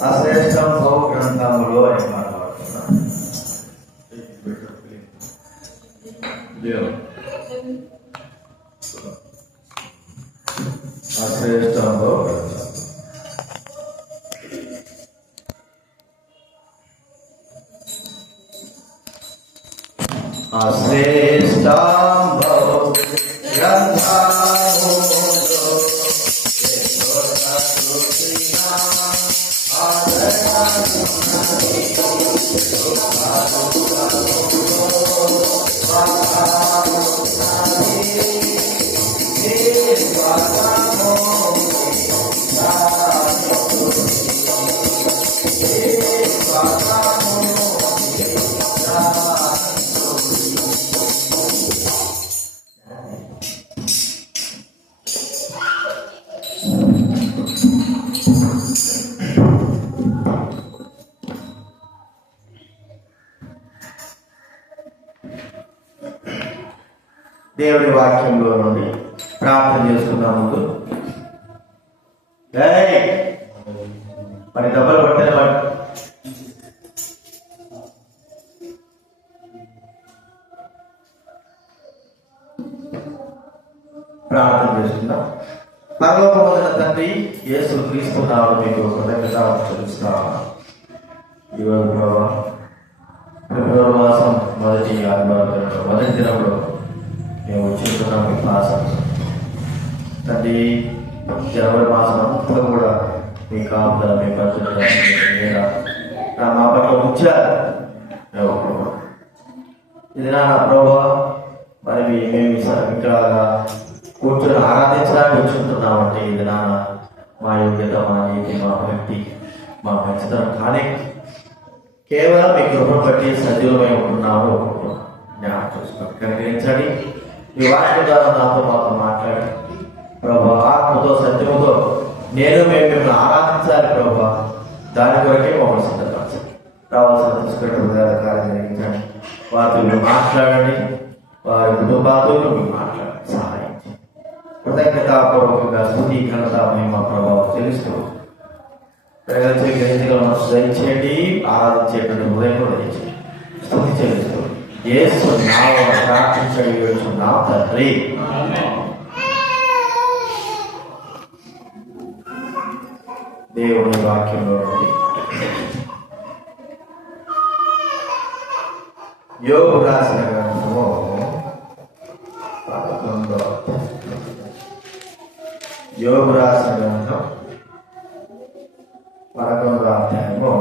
అశ్రేష్టం బహు గ్రంథములు అని మాట్లాడుతున్నాను. అశ్రేష్టం బహు గ్రంథం అశ్రేష్టం బహు గ్రంథములు దేవుడి వాక్యంలో నుండి ప్రార్థన చేసుకున్నాం. ముందు మరి డబ్బులు పట్టిన ప్రార్థన చేసుకుందాం. పరలోకమైన తండ్రి, యేసు క్రీస్తు నామమున మీకు కృతజ్ఞతలు చెల్లిస్తున్నాను. ఈరోజు ప్రభావ ఫిబ్రవరి మాసం మొదటి దినంలో మేము వచ్చిస్తున్నాం. మీ భాష తండ్రి, జనవరి మాసం అంతా కూడా మీ కాపుదల, మీ పరిస్థితులు మా పట్ల ఉంచారు. ఇది నా ప్రభావ, మరి మేము ఇక్కడ కూర్చొని ఆరాధించడానికి వచ్చుకుంటున్నామంటే ఇది నాన్న మా యోగ్యత, మా నీతి, మా భక్తి, మా మంచితనం కానీ కేవలం మీ కృపను బట్టి సజీవమై ఉంటున్నాము. జ్ఞాపకం చేసుకోండి, కనికరించండి. మీ వాక్యం ద్వారా నాతో మాతో మాట్లాడి ప్రభా, ఆత్మతో సత్యముతో నేను మిమ్మల్ని ఆరాధించాలి ప్రభా. దాని కొరకే మమ్మల్ని సిద్ధపరచండి. రావాల్సిన తీసుకెళ్ళి కార్యం జరిగించండి. వారితో మాట్లాడండి, వారి కుటుంబాలతో మీరు మాట్లాడండి, సహాయించండి. కృతజ్ఞతాపూర్వకంగా స్తుతి, ఘనత, మహిమ, ప్రభావం తెలుస్తూ ప్రజలతో గ్రహించగలను దయచేయండి. ఆరాధించేటువంటి హృదయం కూడా దయచేయండి. స్తుతి చెల్లిస్తూ యేసు నామమున ప్రార్థించడి వేడుచున్నాం తండ్రి. దేవుని వాక్యంలో నుండి యోబు రాసిన గ్రంథము 11వ యోబు రాసిన గ్రంథం 11వ అధ్యాయము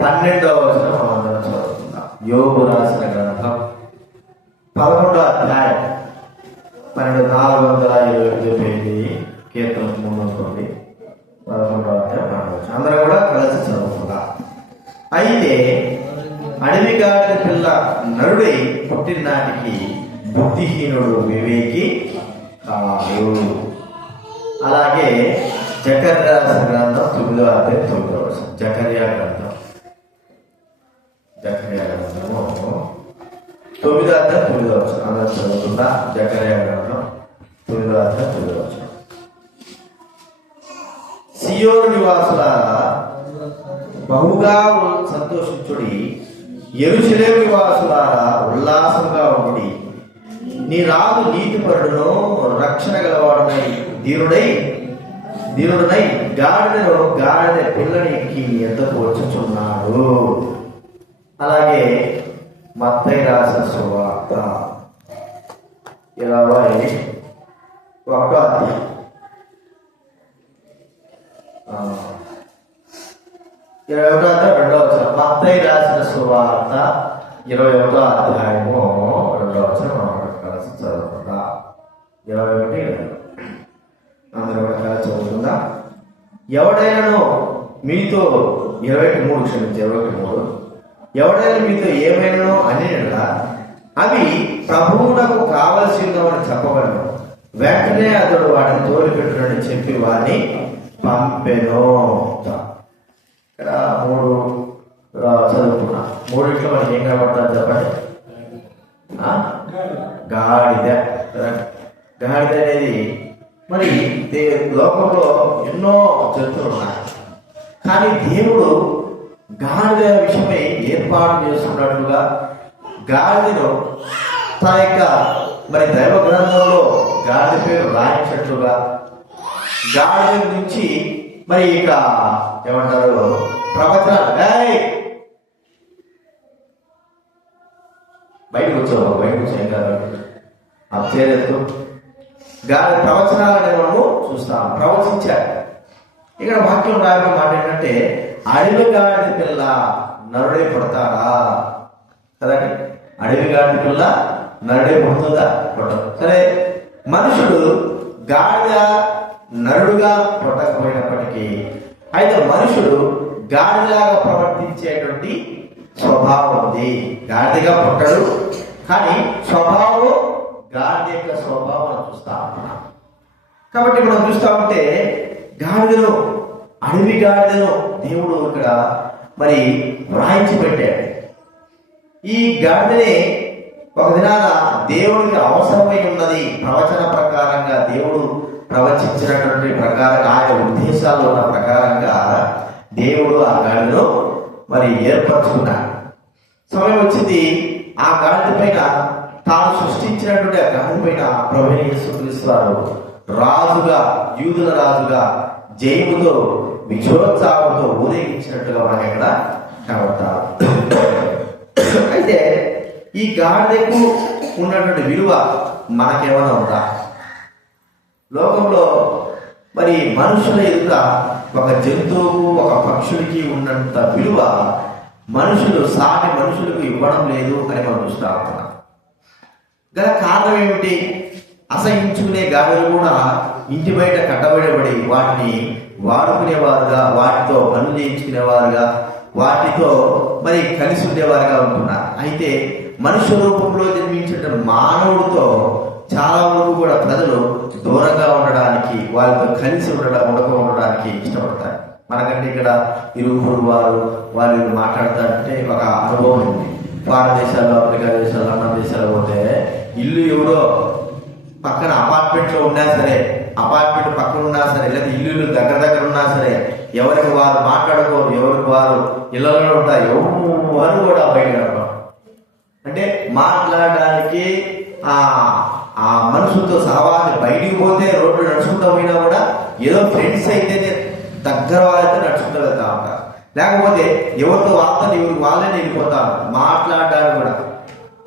12వ వచనం మనం చదువుతున్నాం. యోబు రాసిన గ్రంథం 11వ అధ్యాయం 425 పేజీ, కీర్తన 3 11వ అధ్యాయం అందరూ కూడా కలిసి చదువుకుందాం. అయితే అడవి గాడిద పిల్ల నరుడై పుట్టిన నాటికి బుద్ధిహీనుడు వివేకి కాదు. అలాగే జకర్యా గ్రంథం 9వ అధ్యాయం 9వ వచనం. జకర్యా గ్రంథము 9వ అధ్యాయం 9వ వచనం అందరూ చదువుకుందా. జకర్యా గ్రంథం 9వ అధ్యాయం 9వ వచనం. సియోను నివాసులారా బహుగా సంతోషించుడి, యెరూషలేము నివాసులారా ఉల్లాసంగా ఉండి, నీ రాజు నీతిపరుడును రక్షణ గలవాడునై దీనుడనై గాడిద పిల్లనికి ఎందుకు వచ్చుచున్నాడు. అలాగే మత్తయి రాసిన సువార్త 21వ అధ్యాయం 2వ వచనం. మత్తయి రాసిన సువార్త 21వ అధ్యాయము 2వ వచనం మనం కలిసి చదువుకుందాం. 21 అందరూ కూడా కలిసి చదువుకుందాం. ఎవడైనాను మీతో 21 ఎవడైనా మీతో ఏమైనా అనినలా అవి ప్రభువునకు కావలసి ఉన్నవని చెప్పగలను. వెంటనే అతడు వాటిని తోలిపెట్టునని చెప్పి వారిని పంపెను. ఇక్కడ 3 చదువుకున్నా. 3 మనకి ఏం కనబడుతుంది చెప్పండి? గాడిద. గాడిద అనేది మరి లోకంలో ఎన్నో జంతువులు ఉన్నాయి. కానీ దేవుడు గాడిద విషయమై ఏర్పాటు చేస్తున్నట్లుగా గాడిదను తన యొక్క మరి దైవ గ్రంథంలో గాడిద పేరు రాయించినట్లుగా గాడిద నుంచి మరి ఇక ఏమంటారు ప్రవచనాలు బయటకు వచ్చాం కాదు ఆ చేరేస్తూ గాడి ప్రవచనాలనే మనము చూస్తాం. ప్రవచించాడు. ఇక్కడ వాక్యం రాయడం మాట ఏంటంటే అడవి గాడిద పిల్ల నరుడే పుడతాడా కదండి. అడవి గాడిద పిల్ల నరుడే పుడుతుందా? పుట్టదు. సరే, మనుషుడు గాడిద నరుడుగా పుట్టకపోయినప్పటికీ అయితే మనుషుడు గాడిదలాగా ప్రవర్తించేటువంటి స్వభావం ఉంది. గాడిదగా పుట్టడు, కానీ స్వభావం గాడిద యొక్క స్వభావం చూస్తా ఉన్నాం. కాబట్టి మనం చూస్తా ఉంటే గాడిదను, అడవి గాడిదను దేవుడు ఇక్కడ మరి వ్రాయించి పెట్టాడు. ఈ గాడిదని ఒక దినాన దేవుడికి అవసరమై ఉన్నది. ప్రవచన ప్రకారంగా దేవుడు ప్రవచించినటువంటి ప్రకారంగా ఆయన ఉద్దేశాలు ఉన్న ప్రకారంగా దేవుడు ఆ గాడిదను మరి ఏర్పరచుకున్నాడు. సమయం వచ్చింది, ఆ గాడిద పైన తాను సృష్టించినటువంటి ఆ గాడిద పైన ప్రభువైన యేసుక్రీస్తు వారు రాజుగా, యూదుల రాజుగా జయముతో విజయోత్సాహంతో ఊరేగించినట్టుగా మనకి ఇక్కడ కనబడతారు. అయితే ఈ గాడిదకు ఉన్నటువంటి విలువ మనకేమైనా ఉందా? లోకంలో మరి మనుషుల ఎదుట ఒక జంతువుకు, ఒక పక్షుడికి ఉన్నంత విలువ మనుషులు సాటి మనుషులకు ఇవ్వడం లేదు అని మనం చూస్తూ ఉంటున్నాం. గల కారణం ఏమిటి? అసహించుకునే గాడిదలు కూడా ఇంటి బయట కట్టబడబడి వాటిని వాడుకునేవారుగా, వాటితో పనులు చేయించుకునేవారుగా, వాటితో మరి కలిసి ఉండేవారుగా ఉంటున్నారు. అయితే మనుష్య రూపంలో జన్మించిన మానవుడితో చాలా వరకు కూడా ప్రజలు దూరంగా ఉండడానికి, వాళ్ళతో కలిసి ఉండడానికి ఇష్టపడతారు. మనకంటే ఇక్కడ ఇరుగు వాళ్ళు మాట్లాడతారంటే ఒక అనుభవం ఉంది. భారత దేశాల్లో, అమెరికా దేశాల్లో, అన్న దేశాల్లో పోతే ఇల్లు ఎవరో పక్కన అపార్ట్మెంట్లో ఉన్నా సరే, అపార్ట్మెంట్ పక్కన ఉన్నా సరే, లేదా ఇల్లు దగ్గర ఉన్నా సరే, ఎవరికి వారు మాట్లాడుకోరు, ఎవరికి వారు ఇళ్లలో ఉంటారు, ఎవరు కూడా బయట అంటే మాట్లాడడానికి ఆ మనుషులతో సహవాసం. బయటికి పోతే రోడ్డు నడుచుకుంటూ పోయినా కూడా ఏదో ఫ్రెండ్స్ అయితే దగ్గర వాళ్ళైతే నడుచుకుంటూ వెళ్తా ఉంటారు. లేకపోతే ఎవరితో వార్తలు ఎవరికి వాళ్ళే వెళ్ళిపోతారు. మాట్లాడడానికి కూడా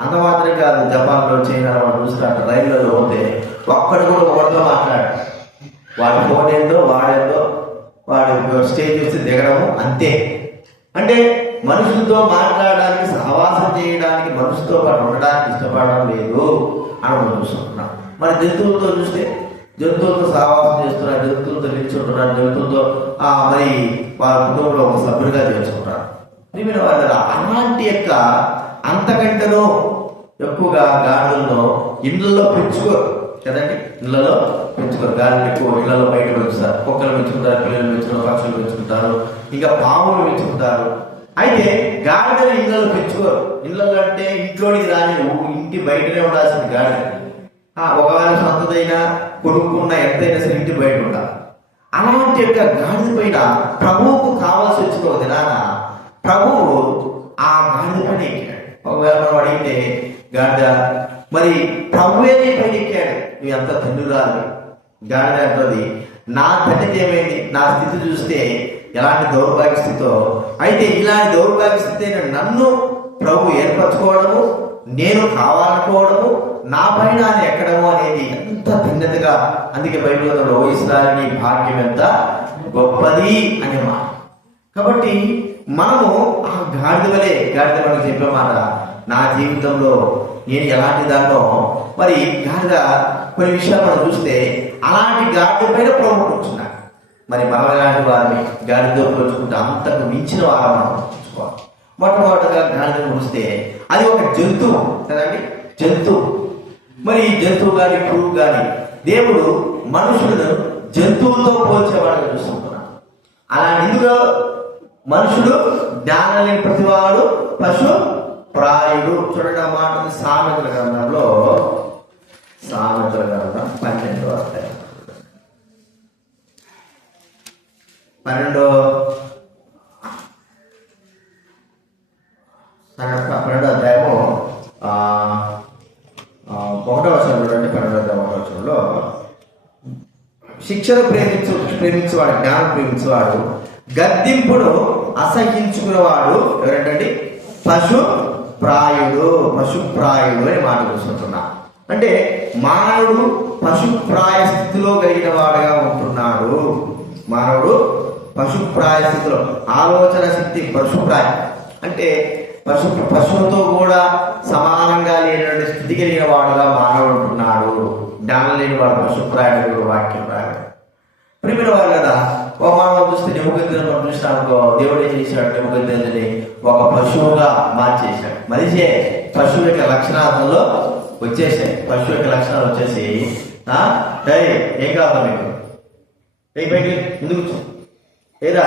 అంత మాత్రమే కాదు, జపాన్లో, చైనాలో మనం చూస్తాడు. రైళ్లలో పోతే ఒక్కడు కూడా ఒకరితో మాట్లాడు. వాడి ఫోన్ ఏందో, వాడేందో, వాడు స్టేజ్ చూస్తే దిగడము అంతే. అంటే మనుషులతో మాట్లాడడానికి, సహవాసం చేయడానికి, మనుషులతో పాటు ఉండడానికి ఇష్టపడడం లేదు అని మనం చూస్తున్నాం. మరి జంతువులతో చూస్తే జంతువులతో సహవాసం చేస్తున్నారు, జంతువులతో నిల్చుంటున్నారు, జంతువులతో మరి వాళ్ళ కుటుంబంలో ఒక సభ్యుడిగా చేర్చుకుంటారు. ప్రియమైన వాళ్ళ అలాంటి యొక్క అంతకంటేనో ఎక్కువగా గాడులను ఇళ్లలో పెంచుకోరు కదండి. ఇళ్లలో పెంచుకోరు. గాడులు ఎక్కువ ఇళ్లలో బయట పెంచుతారు. కుక్కలు పెంచుకుంటారు, పిల్లలు పెంచుకుంటారు, పక్షులు పెంచుకుంటారు, ఇంకా పాములు పెంచుకుంటారు. అయితే గాడిదలు ఇళ్లలో పెంచుకోరు. ఇళ్లలో అంటే ఇంట్లోనికి రాని, ఇంటి బయటనే ఉండాల్సిన గాడిద. ఒకవేళ సొంతదైనా కొనుక్కున్న ఎంతైనా సరే ఇంటి బయట ఉండాలి. అలాంటి యొక్క గాడిద పైన ప్రభువుకు కావాల్సి వచ్చిన ఒక దినాన ప్రభువు ఆ గాడిద పైన ఎక్కాడు. ఒకవేళ మనం అడిగితే గాడిద మరి ప్రభువే పైన ఎక్కాడు, నువ్వు ఎంత తండ్రురాలు. గాడిద అంటది, నా తండ్రికి ఏమైంది, నా స్థితి చూస్తే ఎలాంటి దౌర్భాగ్య స్థితో. అయితే ఇలాంటి దౌర్భాగ్య స్థితి నన్ను ప్రభు ఏర్పరచుకోవడము, నేను కావాలనుకోవడము, నా పైన ఎక్కడము అనేది ఎంత భిన్నతగా. అందుకే బైబిల్లో ఇశ్రాయేలు భాగ్యం ఎంత గొప్పది అనే మాట. కాబట్టి మనము ఆ గాడిద వలె, గాడిద మనకు చెప్పే మాట, నా జీవితంలో నేను ఎలాంటి దాన్నో మరి గాడిద కొన్ని విషయాలు మనం చూస్తే అలాంటి గాడిద పైన ప్రభు కూర్చున్నాడు. మరి మనం ఎలాంటి వారిని గాడితో పోల్చుకుంటే అంతకు మించిన వారు మనం చూసుకోవాలి. మొట్టమొదటిగా గాడిద చూస్తే అది ఒక జంతువు కదండి, జంతువు. మరి ఈ జంతువు కానీ, పురుగు కానీ దేవుడు మనుషులను జంతువులతో పోల్చేవాడుగా చూస్తున్నాడు. అలా ఇందులో మనుషుడు జ్ఞానం లేని ప్రతివాడు పశు ప్రాయుడు. చూడండి ఆ మాట సామెతల గ్రంథంలో, సామెతల గ్రంథం 12వ శిక్షను ప్రేమించేవాడు, జ్ఞానం ప్రేమించేవాడు, గద్దింపును అసహించుకునేవాడు ఎవరంటండి? పశుప్రాయుడు అని మాట చూస్తున్నా. అంటే మానవుడు పశుప్రాయ స్థితిలో కలిగిన వాడుగా ఉంటున్నాడు. మానవుడు పశుప్రాయ స్థితిలో, ఆలోచన శక్తి పశుప్రాయ అంటే పశువుతో కూడా సమానంగా లేనటువంటి స్థితి కలిగిన వాడుగా మానవుడు ఉంటున్నాడు. జ్ఞానం లేని వాడు పశుప్రాయుడు వాక్యం రాడు. ప్రియమైన వారు కదా, ఒక మనం చూస్తే నెబుకద్నెజరు మనం చూసినామనుకో, దేవుడు ఏం చేశాడు? నెబుకద్నెజరుని ఒక పశువుగా మార్చేశాడు. మనిషే పశువు యొక్క లక్షణాలలో వచ్చేసాయి. పశువు యొక్క లక్షణాలు వచ్చేసి ఏం కావాలి మీకు? పైకి ముందు కూర్చో, ఏరా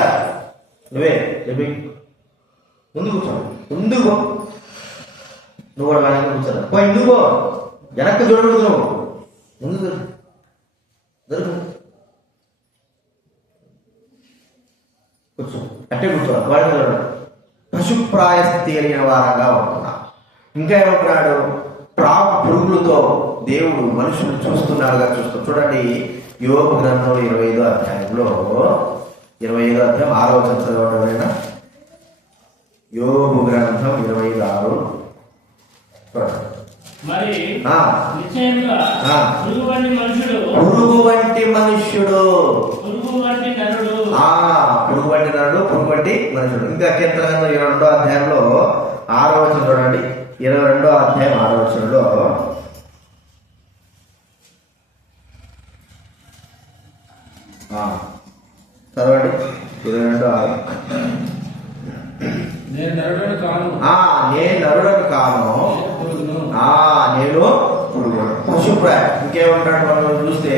నువ్వే ముందు కూర్చో, ముందుకు పో, నువ్వు కూడా వెనక్కి కూర్చోరా, పో ఎందుకు పో, వెనక్కి చూడకూడదు, నువ్వు ముందు దొరుకు కూర్చో, అట్టే కూర్చో. వాడి పశుప్రాయ స్థితి కలిగిన వారంగా ఉంటున్నా. ఇంకా ఏమంటున్నాడు? పురుగులతో దేవుడు మనుషులు చూస్తున్నాడుగా చూడండి. యోబు గ్రంథం 25వ అధ్యాయంలో 25వ అధ్యాయం 6వ వచనం చదవడం. యోబు గ్రంథం 25:6. పురుగు వంటి మనుష్యుడు, పురుగు వంటి నరుడు. ఇంకా కీర్తన గ్రంథం 22వ అధ్యాయంలో 6వ వచనం చూడండి. 22వ అధ్యాయం 6వ వచనంలో చదవండి. 22:6. నేను నరుడను కాను, నేను పశుప్రాయ. ఇంకేమంటాడు మనం చూస్తే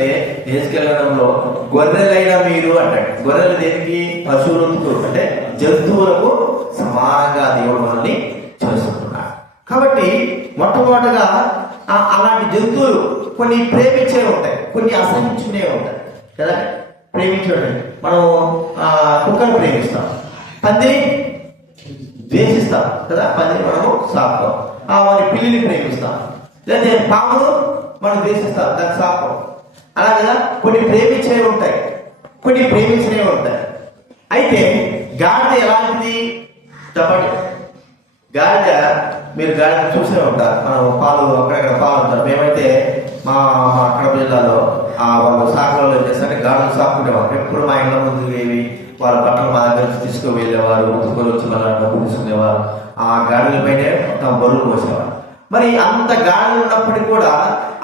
ఏసుకెళ్ళడంలో, గొర్రెలైన మీరు అంటాడు. గొర్రెలు దేనికి? పశువులకు, అంటే జంతువులకు సమానంగా దేవుడు మనల్ని చేస్తున్నాడు. కాబట్టి మొట్టమొదటిగా అలాంటి జంతువులు కొన్ని ప్రేమించే ఉంటాయి, కొన్ని అసహించుకునే ఉంటాయి కదా. ప్రేమించే మనం కుక్కను ప్రేమిస్తాం, పందిని ద్వేషిస్తాం కదా. పందిని మనము సాకుతాం. మన పిల్లిని ప్రేమిస్తాం, లేదా పామును మనం ద్వేషిస్తాం, దాన్ని సాకుతాం. అలా కదా కొన్ని ప్రేమించే ఉంటాయి, కొన్ని ప్రేమించనే ఉంటాయి. అయితే గాడిద ఎలాంటిది చెప్పండి? గాడిద, మీరు గాడిద చూసే ఉంటారు. మనం పాలు అక్కడక్కడ పాలు ఉంటారు. మేమైతే మా కడప జిల్లాలో వాళ్ళు సాకులలో ఏం చేస్తారంటే గాడులు సాకునేవారు. ఎప్పుడు మా ఇంట్లో ముందు ఏవి వాళ్ళ బట్టలు మా దగ్గర నుంచి తీసుకు వెళ్ళేవారు, ఉతుకొని వచ్చి మళ్ళీ డబ్బు తీసుకునేవారు. ఆ గాడుల పైనే మొత్తం బరువు పోసేవారు. మరి అంత గాడులు ఉన్నప్పటికీ కూడా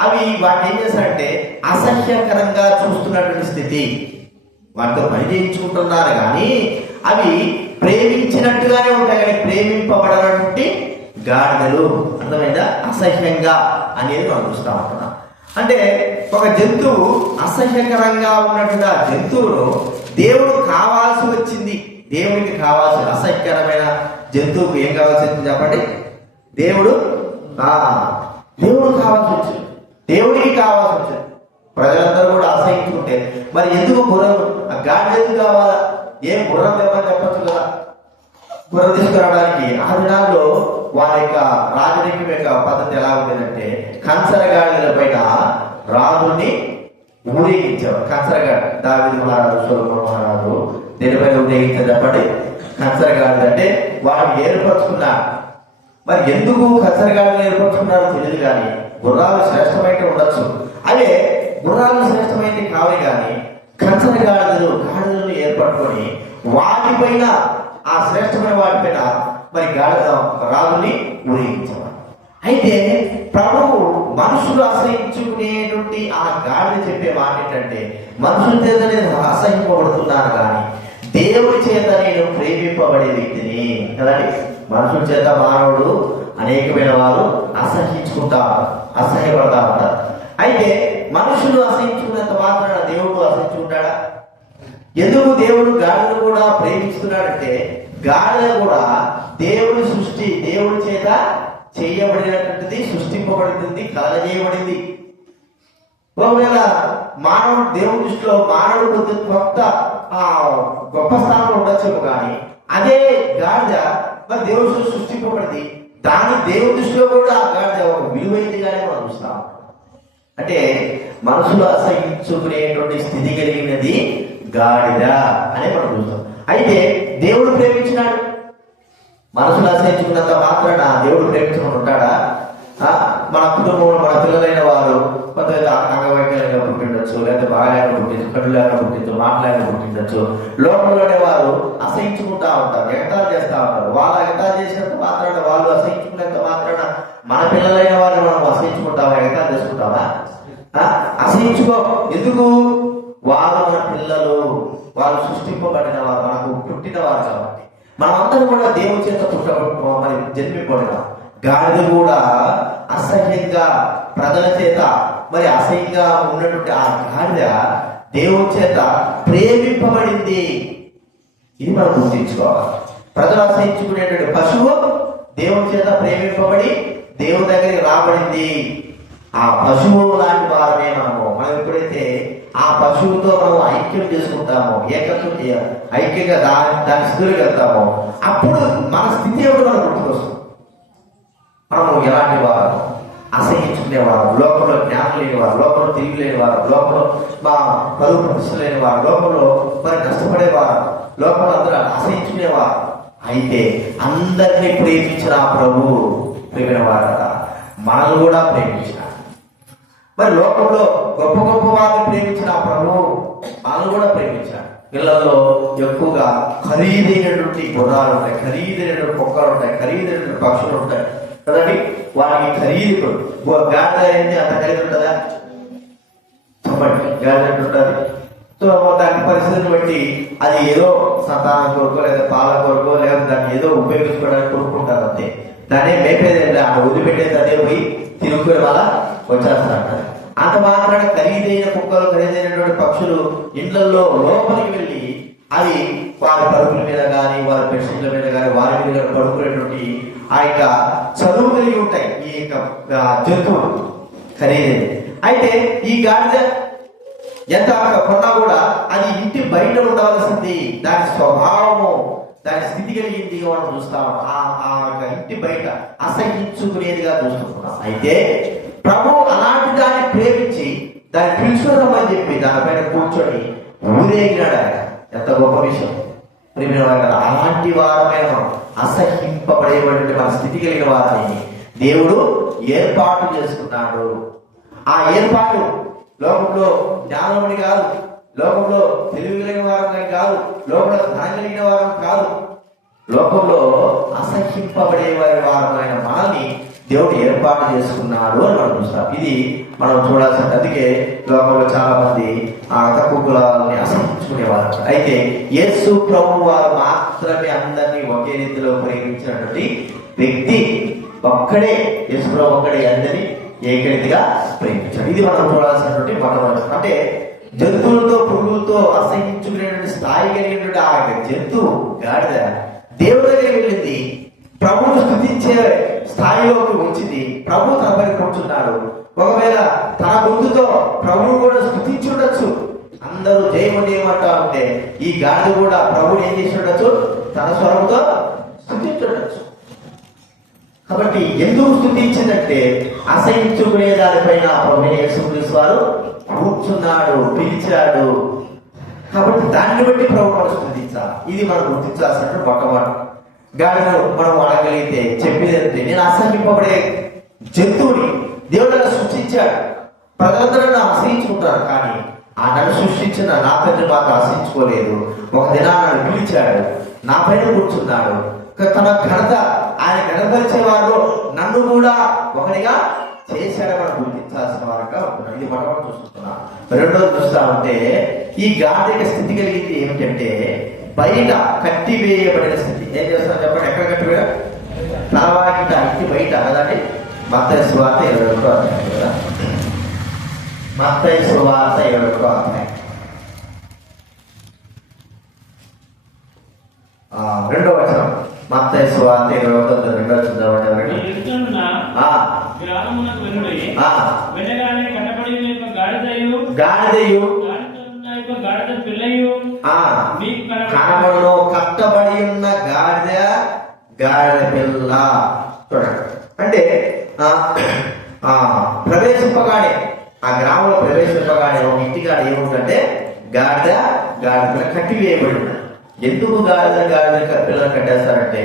అవి వాటిని ఏం చేస్తారంటే అసహ్యకరంగా చూస్తున్నటువంటి స్థితి. వాటితో పని చేయించుకుంటున్నారు కానీ అవి ప్రేమించినట్టుగానే ఉంటాయి, కానీ ప్రేమింపబడనటువంటి గాడిదలు. అర్థమైందా? అసహ్యంగా అనేది మనం చూస్తూ ఉంటున్నాం. అంటే ఒక జంతువు అసహ్యకరంగా ఉన్నటువంటి ఆ జంతువును దేవుడు కావాల్సి వచ్చింది. దేవుడికి కావాల్సి, అసహ్యకరమైన జంతువుకు ఏం కావాల్సి వచ్చింది చెప్పండి? దేవుడు కావాల్సి వచ్చింది, దేవుడికి కావాల్సి వచ్చింది. ప్రజలందరూ కూడా అసహించుకుంటే మరి ఎందుకు గుర్రం, ఆ గాడిద ఎందుకు కావాలా? ఏం గుర్రం లేవని చెప్పచ్చు కదా. గుర్రం తీసుకురావడానికి ఆ దినాల్లో వారి యొక్క రాజరికం యొక్క పద్ధతి ఎలా ఉండేదంటే, కంచరగాడిల పైన రాజుని ఊరేగించేవారు. కంచరగాడి, దావీదు మహారాజు, సొలొమోను మహారాజు దేనిపైన ఊరేగించారు చెప్పండి? కంచరగాడి. అంటే వాడు ఏర్పరచుకున్నారు. మరి ఎందుకు కంచరగాడిని ఏర్పరచుకున్నారో తెలియదు, కానీ గుర్రాలు శ్రేష్టమైతే ఉండొచ్చు. అదే గుర్రాలు శ్రేష్టమైతే కావాలి, కానీ కంచరగాడిదలు గాడిదలను ఏర్పట్టుకొని వాటిపైన, ఆ శ్రేష్టమైన వాటిపైన మరి గాడిద రాజుని ఊరేగించేవారు. అయితే ప్రభువు మనుషులు అసహించుకునేటువంటి ఆ గాడిద చెప్పే మాట ఏంటంటే, మనుషుల చేత నేను అసహింపబడుతున్నాను కానీ దేవుడి చేత నేను ప్రేమింపబడే వ్యక్తిని కదండి. మనుషుల చేత మానవుడు అనేకమైన వారు అసహించుకుంటారు, అసహ్యపడతా ఉంటారు. అయితే మనుషులు అసహించుకున్నంత మాత్రాన దేవుడు అసహించుకుంటాడా? ఎందుకు దేవుడు గాడిదను కూడా ప్రేమిస్తున్నాడంటే, గాడిద కూడా దేవుడి సృష్టి, దేవుడి చేత చేయబడినటువంటిది, సృష్టింపబడుతుంది, కలగజేయబడింది. ఒకవేళ మానవుడు దేవుడి దృష్టిలో మానవుడు కొద్ది కొత్త గొప్ప స్థానంలో ఉండొచ్చు, కానీ అదే గాడిద మరి దేవుడు సృష్టింపబడింది, దాని దేవుడి దృష్టిలో కూడా ఆ గాడిద ఒక విలువైందిగానే మనం చూస్తాం. అంటే మనసులో అసహించుకునేటువంటి స్థితి కలిగినది గాడిద అని మనం చూస్తాం. అయితే దేవుడు ప్రేమించినాడు. మనసులో అసహించుకున్నంత మాత్రాన దేవుడు ప్రేమించకుండా ఉంటాడా? మన కుటుంబంలో మన పిల్లలైన వారు కొంత అంగవైకల్యంగా పుట్టిండొచ్చు, లేదా బాగా పుట్టించు, కడులాగా పుట్టించు, మాటలాగా పుట్టిండొచ్చు. లోకంలోనే వారు అసహించుకుంటా ఉంటారు, ఎగతాలు చేస్తూ ఉంటారు. వాళ్ళు ఎగతాలు చేసినంత మాత్రాన, వాళ్ళు అసహించుకున్నంత మాత్రాన మన పిల్లలైన వారిని మనం అసహించుకుంటామా, ఎగతాలు చేసుకుంటామా? అసహించుకో. ఎందుకు? వారు మన పిల్లలు, వాళ్ళు సృష్టింపబడిన వారు, మనకు పుట్టిన వారు కాబట్టి. మనమందరం కూడా దేవుని చేత మరి జన్మింపడినాం. గాడిద కూడా అసహ్యంగా ప్రజల చేత మరి అసహ్యంగా ఉన్నటువంటి ఆ గాడిద దేవుని చేత ప్రేమింపబడింది. ఇది మనం గుర్తించుకోవాలి. ప్రజలు అసహించుకునేటువంటి పశువు దేవుని చేత ప్రేమింపబడి దేవుని దగ్గరికి రాబడింది. ఆ పశువు లాంటి వారమే మనం ఎప్పుడైతే ఆ పశువుతో మనం ఐక్యం చేసుకుంటామో, ఏకత్వం ఐక్యంగా దాని స్థితిలోకి వెళ్తామో, అప్పుడు మన స్థితి ఏమిటో మనం గుర్తుకొస్తుంది. మనము ఎలాంటి వారు? అసహించుకునేవారు, లోకంలో జ్ఞానం లేని వారు, లోకంలో తెలివి లేని వారు, లోకంలో మా పరువు ప్రతిష్ట లేని వారు, లోకంలో మరి కష్టపడేవారు, లోకంలో అందరూ అసహించుకునేవారు. అయితే అందరినీ ప్రేమించిన ఆ ప్రభు ప్రేమిన వారు కదా, మనల్ని కూడా ప్రేమించిన. మరి లోకంలో గొప్ప గొప్ప వారిని ప్రేమించిన ఆ ప్రభు మనల్ని కూడా ప్రేమించాడు. పిల్లల్లో ఎక్కువగా ఖరీదైనటువంటి గుర్రాలు ఉంటాయి, ఖరీదైనటువంటి కుక్కలు ఉంటాయి, ఖరీదైనటువంటి పక్షులు ఉంటాయి కదండి. వాటికి ఖరీదు గాడిద అనేది అంత ఖరీదు ఉంటుందా? చెప్పండి, గాడిద ఉంటుంది. సో దాని పరిస్థితిని బట్టి అది ఏదో సంతానం కొరకు, లేదా పాల కొరకు, లేదా దాన్ని ఏదో ఉపయోగించుకోవడానికి కొనుక్కుంటారు అంతే. దాన్ని మేపేది అక్కడ వదిలిపెట్టేది అదే పోయి తిరుగుకునే వాళ్ళ వచ్చేస్తారంటారు. అంత మాత్రాన ఖరీదైన కుక్కలు, ఖరీదైనటువంటి పక్షులు ఇళ్లలో లోపలికి వెళ్ళి అవి వారి పరుపుల మీద కానీ, వారి బెడ్షీట్ల మీద కానీ, వారి మీద పడుకునేటువంటి ఆ యొక్క చదువు కలిగి ఉంటాయి ఈ యొక్క జంతువులు ఖరీదైనది. అయితే ఈ గాడిద ఎంత కొన్నా కూడా అది ఇంటి బయట ఉండవలసింది. దాని స్వభావము, దాని స్థితి కలిగింది మనం చూస్తాం. ఆ ఇంటి బయట అసహించుకునేదిగా చూస్తున్నాం. అయితే ప్రభు అలాంటి దాన్ని ప్రేమించి దాన్ని పిలుచుకోమని చెప్పి దానిపైన కూర్చొని ఊరేగినాడు. ఆయన ఎంత గొప్ప విషయం ప్రేమిన వారు. అలాంటి వారమైన అసహింపబడేటువంటి మన స్థితి కలిగిన వారిని దేవుడు ఏర్పాటు చేసుకున్నాడు. ఆ ఏర్పాటు లోకంలో జ్ఞానముని కాదు, లోకంలో తెలివి కలిగిన వారం కాదు, లోకంలో ధనం కలిగిన వారం కాదు, లోకంలో అసహింపబడే వారి వారమైన మనల్ని దేవుడు ఏర్పాటు చేసుకున్నాడు అని మనం చూస్తాం. ఇది మనం చూడాల్సిన. అందుకే లోకంలో చాలా మంది ఆ తక్కువ కులాలని అసహించుకునేవారు. అయితే యేసు ప్రభు వారు మాత్రమే అందరినీ ఒకే రీతిలో ప్రేమించినటువంటి వ్యక్తి ఒక్కడే. యేసు ప్రభు ఒక్కడే అందరినీ ఏకరీతిగా ప్రేమించాడు. ఇది మనం చూడాల్సినటువంటి మొట్టమొదటి. అంటే జంతువులతో, పురుగులతో అసహించుకునేటువంటి స్థాయి కలిగినటువంటి ఆ జంతువు గాడిద దేవుడి దగ్గరికి వెళ్ళింది, ప్రభువును స్తుతించే స్థాయిలోకి వచ్చింది. ప్రభు తనపై కూర్చున్నాడు. ఒకవేళ తన గొంతుతో ప్రభువు కూడా స్తుతించి ఉండొచ్చు. అందరూ జయమని ఏమంటా ఉంటే ఈ గాడిద కూడా ప్రభువుని ఏం చేసి ఉండొచ్చు? తన స్వరంతో స్తుతించుండొచ్చు. కాబట్టి ఎందుకు స్తుతించిందంటే అసహించుకునే దానిపైన ప్రభు యేసుక్రీస్తు వారు కూర్చున్నాడు, పిలిచాడు. కాబట్టి దాన్ని బట్టి ప్రభు మనం స్తుతించాలి. ఇది మనం గుర్తించాల్సిన మొట్టమొదటి. గాడిను మనం అడగలిగితే చెప్పేదంటే, నేను అసహింపబడే జంతువుని దేవుడు సృష్టించాడు. ప్రజలందరూ అసహించుకుంటారు, కానీ ఆ నన్ను సృష్టించిన నా తండ్రి మాత్రం అసహించుకోలేదు. ఒక దినాన్ని నన్ను పిలిచాడు, నా పైన కూర్చున్నాడు. తన ఘనత ఆయన గణపరిచే వారు నన్ను కూడా ఒకటిగా చేశాడని మనం గుర్తించాల్సిన వారంగా ఉంటున్నాం. ఇది మొట్టమొదటి చూస్తున్నాం. రెండోది చూస్తా ఉంటే ఈ గాడిద స్థితి కలిగింది ఏమిటంటే బయట కట్టి వేయబడిన స్థితి. ఏం చేస్తాను చెప్పండి? ఎక్కడ కట్టి వేయ? తలవాకిట ఇంటి బయట కదండి. మత్తయి సువార్త 21వ అధ్యాయం కదా. మత్తయి సువార్త 21వ అధ్యాయం 2వ వచనం. మత్తయి సువార్త 21వ అధ్యాయం 2వ వచనం. గాడిదయు కనబడును, కట్టబడి ఉన్న గాడిద పిల్ల. చూడండి, అంటే ప్రవేశింపగానే ఆ గ్రామంలో ప్రవేశింపగానే ఒక ఇంటికాడ ఏముందంటే గాడిద పిల్ల కట్టి వేయబడి ఉంది. ఎందుకు గాడిద పిల్లలు కట్టేస్తారంటే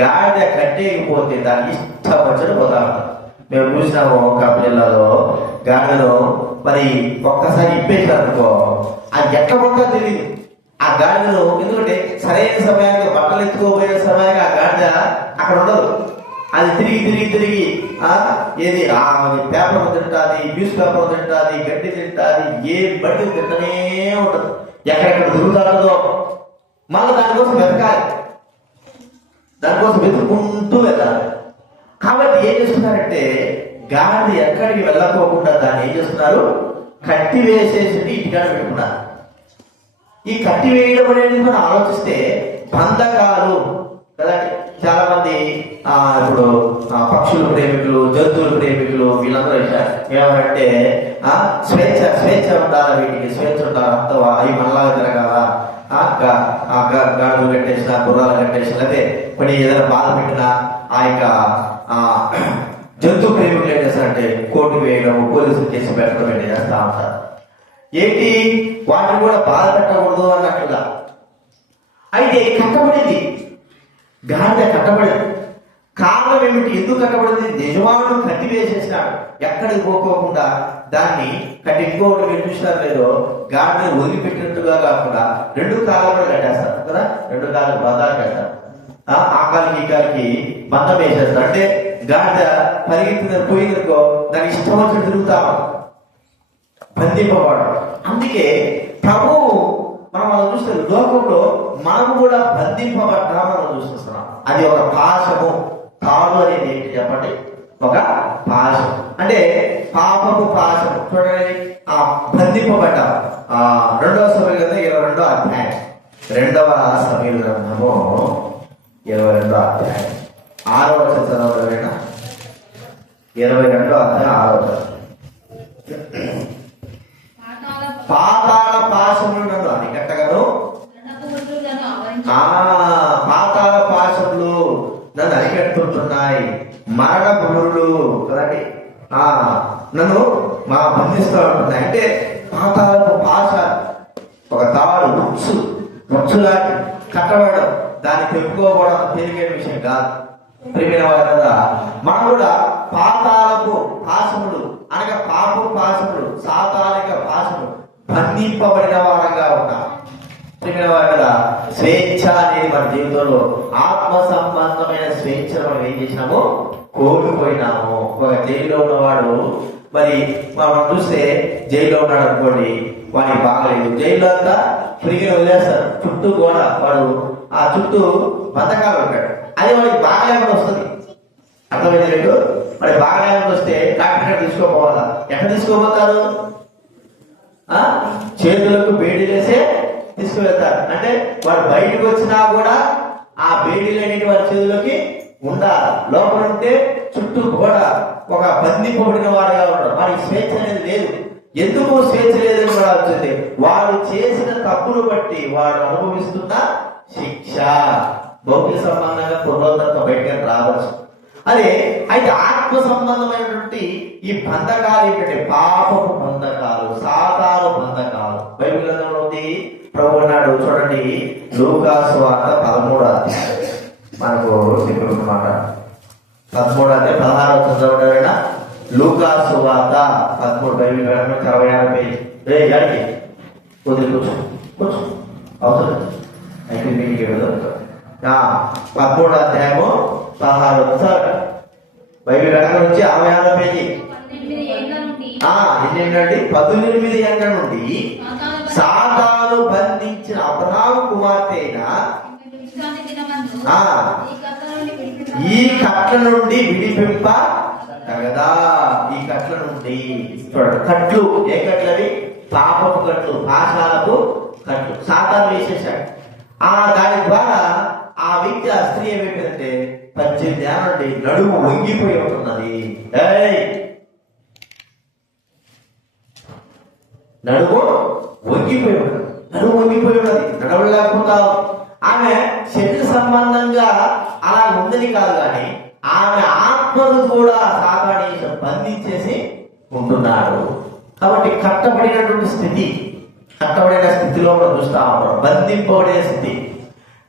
గాడిద కట్టేయకపోతే దానికి ఇష్టం వచ్చిన పోతారు. మేము చూసినాము కంపెనీలలో గాడిదలో మరి ఒక్కసారి ఇప్పేసారనుకో అది ఎట్లా పోతుందో తెలియదు. ఆ గాడిదలో ఎందుకంటే సరైన సమయానికి బట్టలు ఎత్తుకోబోయే సమయానికి ఆ గాడిద అక్కడ ఉండదు. అది తిరిగి ఏది పేపర్ తింటుంది, న్యూస్ పేపర్ తింటుంది, గడ్డి తింటుంది, ఏ బట్టి తింటనే ఉంటుంది. ఎక్కడెక్కడ తిరుగుతుందో మళ్ళీ దానికోసం వెతకాలి, దానికోసం వెతుక్కుంటూ వెళ్ళాలి. కాబట్టి ఏం చేస్తున్నారంటే గాడిద ఎక్కడికి వెళ్ళకోకుండా దాన్ని ఏం చేస్తున్నారు, కట్టి వేసేసి ఇంటికాడ పెట్టుకున్నారు. ఈ కట్టి వేయడం అనేది మనం ఆలోచిస్తే బంధకాలు కదండి. చాలా మంది ఇప్పుడు పక్షుల ప్రేమికులు, జంతువుల ప్రేమికులు వీళ్ళందరూ ఏమంటే స్వేచ్ఛ ఉండాలా, వీటికి స్వేచ్ఛ ఉండాలి, అంత అవి మనలాగా తిరగాల, గాడులు కట్టేసిన, గుర్రాలు కట్టేసిన, అదే కొన్ని ఏదైనా బాధ పెట్టినా ఆ యొక్క జంతు ప్రేమికులు ఏం చేస్తారంటే కోర్టు వేయడం, పోలీసులు కేసు పెట్టడం ఏంటి చేస్తా ఉంటారు. ఏంటి వాటిని కూడా బాధ పెట్టకూడదు అన్నట్టుగా. అయితే కట్టబడింది, గాడిద కట్టబడింది. కారణం ఏమిటి, ఎందుకు కట్టబడింది? యజమానుడు కట్టి వేసేసినాడు, ఎక్కడికి పోకోకుండా దాన్ని కట్టి. ఇంకోటి మీరు చూసినారు లేదో, గాడిని వదిలిపెట్టినట్టుగా కాకుండా రెండు కాలంలో కట్టేస్తారు కదా, రెండు కాలం బంధాలు కట్టారు. ఆ కాలికి ఈ కాలికి బంధం వేసేస్తారు. అంటే గాడిద పరిగెత్తిన పోయిందనుకో దానికి ఇష్టం వచ్చి తిరుగుతాం, బంధింపబడడం. అందుకే ప్రభు మనం చూస్తే లోకంలో మనం కూడా బంధింపబడ్డా మనం చూస్తున్నాం. అది ఒక పాశము. తాడు అనేది ఏంటి చెప్పండి, ఒక పాశం. అంటే పాపపు పాశము. చూడండి, ఆ బంధింపబడ్డ 2వ సమూయేలు గ్రంథం 22వ అధ్యాయం, 2వ సమూయేలు గ్రంథము 22వ అధ్యాయం 6వ వచనం చదవగలరేనా? 22వ అధ్యాయం 6వ వచనం. పాతాళ పాశములు నన్ను అరికట్టగను, పాతాళ పాశములు నన్ను అరికట్టుతున్నాయి, మరణ పురులు కదండి నన్ను బంధిస్తూ ఉంటున్నాయి. అంటే పాతాళపు పాశ ఒక తాడు, ముచ్చులాంటి కట్టబడడం, దాన్ని తెప్పుకోవడం తెలియని విషయం కాదు. ప్రియమైన వారి కదా, మనం కూడా పాతాళపు పాశములు అనగా పాపపు పాశములు, సాతానిక పాశములు బంధింపబడిన వారంగా ఉన్నాం. ప్రియమైన వారి కదా, స్వేచ్ఛ అనేది మన జీవితంలో ఆత్మ సంబంధమైన స్వేచ్ఛను మనం ఏం చేసినాము, కోల్పోయినాము. ఒక జైల్లో ఉన్నవాడు మరి మనం చూస్తే జైల్లో ఉన్నాడు అనుకోండి, వాడికి బాగలేదు, జైల్లో అంతా ఫ్రీగా వదిలేస్తారు, చుట్టూ కూడా వాడు ఆ చుట్టూ బంధకాలు ఉంటాడు. అది వాడికి బాగలేకుండా వస్తుంది. అర్థమైంది? వాడికి బాగలేకుండా వస్తే డాక్టర్ తీసుకోపోవాలా, ఎక్కడ తీసుకోపోతారు? చేతులకు బేడీలేసే తీసుకువెళ్తారు. అంటే వాడు బయటకు వచ్చినా కూడా ఆ బేడీలు అనేవి వారి చేతులకి ఉండాలి. లోపల ఉంటే చుట్టూ కూడా ఒక బంధింపబడిన వాడుగా ఉన్నాడు. వారికి స్వేచ్ఛ అనేది లేదు. ఎందుకు స్వేచ్ఛ లేదని కూడా వచ్చింది, వాడు చేసిన తప్పును బట్టి వాడు అనుభవిస్తున్న శిక్ష. భౌతిక సంబంధంగా పునరుద్ధరణ బయటకు రావచ్చు. అదే అయితే ఆత్మ సంబంధమైనటువంటి ఈ బంధకాలు ఏంటంటే పాపపు బంధకాలు, సాతాను బంధకాలు. బైబిల్ గ్రంథంలో ఉంది. ప్రభు అన్నాడు, చూడండి, లూకాసు వార్త 13వ అధ్యాయం, మనకు మాట 13వ అధ్యాయం 16వ చదవడం. లూకాసు వార్త 13 బైబిల్ గ్రంథం 26 పేజీ. గాడికి కొద్ది కూర్చో అవసరం అయితే మీకు 13వ అధ్యాయము 16వ బైబిల్ గ్రంథం నుంచి 66 పేజీ. 18 ఏళ్ల నుండి సాతాను బంధించిన అబ్రహాము కుమార్తె అయిన ఈ కట్ల నుండి విడిపింప కదా. ఈ కట్ల నుండి కట్లు, ఏ కట్లవి? పాపపు కట్లు, పాశాలకు కట్లు సాతాను వేసేశాడు. దాని ద్వారా ఆ వ్యక్తి, ఆ స్త్రీ ఏమైపోయిందంటే 18 ఏళ్ళ నుండి నడుము వంగిపోయి ఉంటున్నది. నడుము వంగిపోయి ఉన్నది, నడవలేకుండా. ఆమె శరీర సంబంధంగా అలా ఉందని కాదు, కానీ ఆమె ఆత్మను కూడా సాతాను బంధించేసి ఉంటున్నాడు. కాబట్టి కట్టబడినటువంటి స్థితి, కట్టబడిన స్థితిలో మనం చూస్తా ఉన్నాం, బంధింపబడే స్థితి.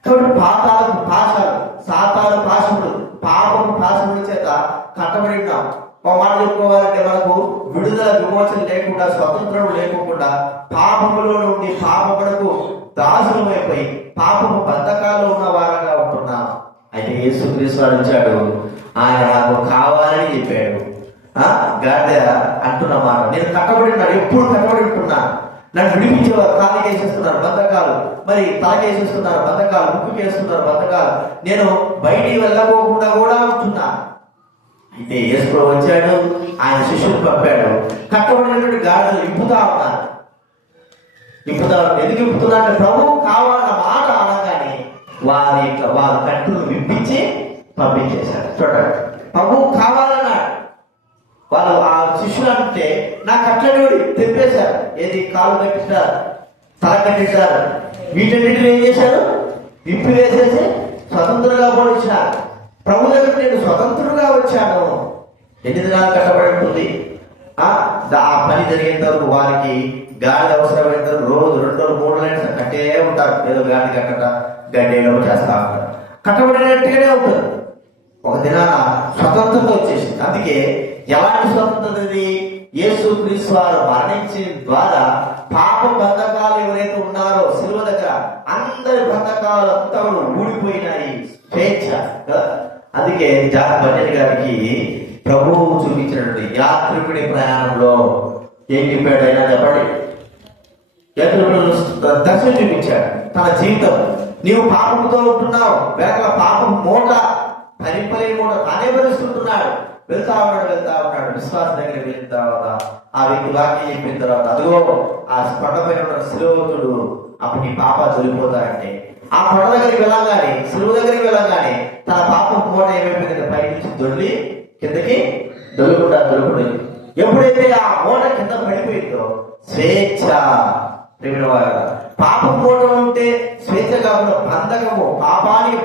కాబట్టి పాతాలకు పాశాలు, సాతాను పాశములు, పాపము పాశముల చేత కట్టబడి ఉన్నాం. ఒక మాట చెప్పుకోవాలంటే మనకు విడుదల విమోచన లేకుండా, స్వతంత్రం లేకుండా పాపములో నుండి పాపములకు దాసులమైపోయి పాపము బంధకాల్లో ఉన్న వారంగా ఉంటున్నాం. అయితే యేసుక్రీస్తు వారు వచ్చాడు, ఆయన నాకు కావాలని చెప్పాడు. గాడిద అంటున్నమాట, నేను కట్టబడి ఉన్నాను, ఎప్పుడు కట్టబడి ఉంటున్నాను, నన్ను విడిపించేవారు కాలికి వేసేస్తున్నారు బంధకాలు, మరి తలకి వేసేస్తున్నారు బంధకాలు, ముక్కుకి వేస్తున్నారు బంధకాలు, నేను బయటికి వెళ్ళకోకుండా కూడా ఉంటున్నాను. అయితే యేసు వచ్చాడు, ఆయన శిష్యులు పంపాడు, కట్టబడినటువంటి గాడిదలు ఇప్పుతా ఉన్నారు. ఎందుకు ఇప్పుతున్నా అంటే ప్రభు కావాలన్న మాట అనగానే వారి కట్టును విప్పించి పంపించేశాడు. చూడండి, ప్రభు కావాలన్నాడు. వాళ్ళు ఆ శిష్యులు అంటే నా కట్లని తెప్పేశారు. ఏది కాలు కట్టించారు, తల కట్టించారు, వీటన్నిటిని ఏం చేశారు, విప్పి వేసేసి స్వతంత్రంగా పోనిచ్చారు. ప్రభు దగ్గర నేను స్వతంత్రంగా వచ్చాను. ఎన్ని దినాలు కట్టబడి ఉంటుంది? ఆ పని జరిగేంత వరకు వారికి గాడి అవసరమైనంత రోజు 2 రోజులు 3 రోజులు కట్టే ఉంటారు. ఏదో గాడి కట్టట గడ్డేలో చేస్తా ఉంటారు, కట్టబడినట్టుగానే ఉంటారు. ఒక దినాన స్వతంత్రత వచ్చేసింది. అందుకే ఎలాంటి స్వతంత్రత ఇది? యేసుక్రీస్తు వారు మరణించిన ద్వారా పాప బంధకాలు ఎవరైతే ఉన్నారో సిలువ దగ్గర అందరి బంధకాలు అంతా ఊడిపోయినాయి, స్వేచ్ఛ. అందుకే జాన్ బన్నెట్ గారికి ప్రభువు చూపించినటువంటి యాత్రికుడి ప్రయాణంలో ఏం చెప్పాడు అయినా చెప్పండి. దర్శనం చూపించాడు తన జీవితం. నీవు పాపంతో ఉంటున్నావు, వెనక పాపం మూట, భరింపలేని మూట తానే భరిస్తుంటున్నాడు. వెళ్తా ఉన్నాడు విశ్వాస దగ్గర వెళ్ళిన తర్వాత ఆ వ్యక్తి వాక్యం చెప్పిన తర్వాత అదిగో ఆ కొండపైన ఉన్న శిలువకుడు అప్పుడు నీ పాప తొలిపోతారంటే ఆ కొండ దగ్గరికి వెళ్ళగానే, శిలువ దగ్గరికి వెళ్ళగానే తన పాపం మూట ఏమైపోయిందంటే పై నుంచి దొల్లి కిందకి దొలుకుంటా. ఎప్పుడైతే ఆ మూట కింద పడిపోయిందో స్వేచ్ఛ. పాపం మూట ఉంటే స్వేచ్ఛ కాకుండా బంధకము, పాపానికి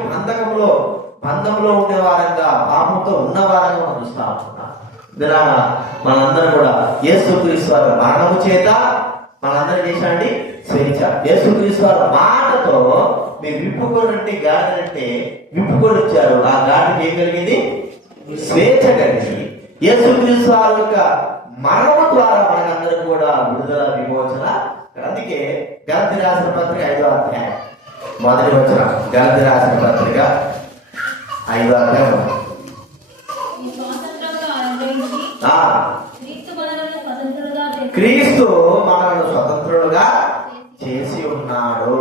బంధంలో ఉండే వారంగా, పాపంతో ఉన్న వారంగా మనం చూస్తా ఉంటున్నాం. మనందరం కూడా యేసుక్రీస్తు వారి మరణము చేత మనందరం చేశాండి స్వేచ్ఛ. యేసుక్రీస్తు వారి మాటతో మీరు విప్పుకోనంటే గాడినంటే విప్పుకొని వచ్చారు. ఆ గాడికి ఏం కలిగింది? స్వేచ్ఛ కలిగి యేసుక్రీస్తు వారి యొక్క మరణము ద్వారా మనందరం కూడా విడుదల విమోచన. అందుకే గలతీ రాసిన పత్రిక 5వ అధ్యాయం మొదటి వచనం. గలతీ రాసిన పత్రిక 5వ అధ్యాయం. క్రీస్తు మనల్ని స్వతంత్రులుగా చేసి ఉన్నాడు.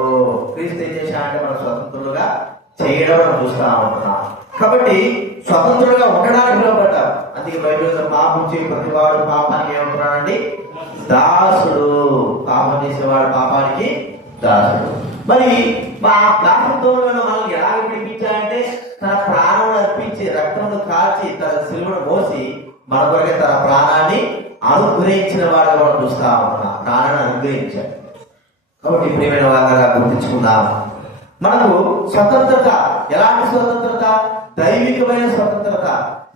క్రీస్తు ఏం చేశాడంటే మనం స్వతంత్రులుగా చేయడం మనం చూస్తా ఉంటున్నాం. కాబట్టి స్వతంత్రులుగా ఉండడానికి పిలువబడ్డారు. అందుకే బయట పాపం చేయ ప్రతివాడు పాపానికి ఏమంటున్నాడండి? దాసుడు. పాపం చేసేవాడు పాపానికి దాసుడు. మరి మా దాసుతో మనల్ని ఎలా విడిపించాలంటే తన ప్రాణం అర్పించి, రక్తమును కాల్చి, తన సిలువను మోసి మన కొరకే తన ప్రాణాన్ని అనుగ్రహించిన వాడుగా మనం చూస్తా ఉంటున్నాం. ప్రాణాన్ని అనుగ్రహించాడు. కాబట్టి ప్రియమైన వాళ్ళగా గుర్తించుకుందాం. మనకు స్వతంత్రత, ఎలాంటి స్వతంత్రత? దైవికమైన స్వతంత్రత.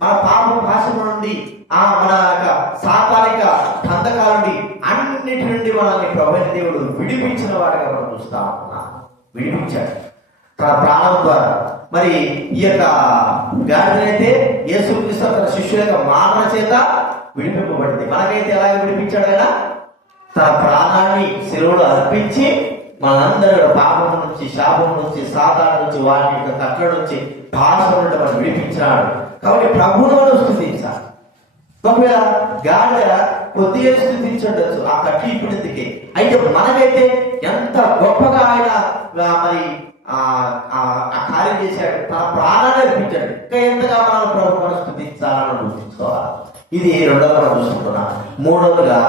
మన పాప భాషల నుండి, మన యొక్క సాతానిక బంధకాల నుండి, అన్నిటి నుండి మనల్ని ప్రభువైన దేవుడు విడిపించిన వాడిగా మనం చూస్తా ఉంటున్నాం. విడిపించాడు తన ప్రాణం ద్వారా. మరి ఈ యొక్క గాడిదనైతే యేసుక్రీస్తు తన శిష్యుల యొక్క మానవ చేత విడిపింపబడింది. మనకైతే ఎలాగ విడిపించాడు? ఆయన తన ప్రాణాన్ని శిలువలో అర్పించి మనందరూ పాపం నుంచి, శాపం నుంచి, సాతాను నుంచి, వాటి యొక్క కట్ల నుంచి, భాష నుండి మనం విడిపించాడు. కాబట్టి ప్రభువును మనం స్తుతించాలి. ఒకవేళ గాడిద కొద్దిగా స్థుతించవచ్చు ఆ కట్లు ఇప్పుడుకి. అయితే మనకైతే ఎంత గొప్పగా ఆయన మరి ఆ కార్యం చేశాడు, తన ప్రాణాన్ని అర్పించాడు. ఇంకా ఎంతగా మనం ప్రభుత్వాన్ని స్థుతించాలని గుర్తించుకోవాలి. ఇది రెండవ మనం చూసుకుంటున్నాం. మూడవదిగా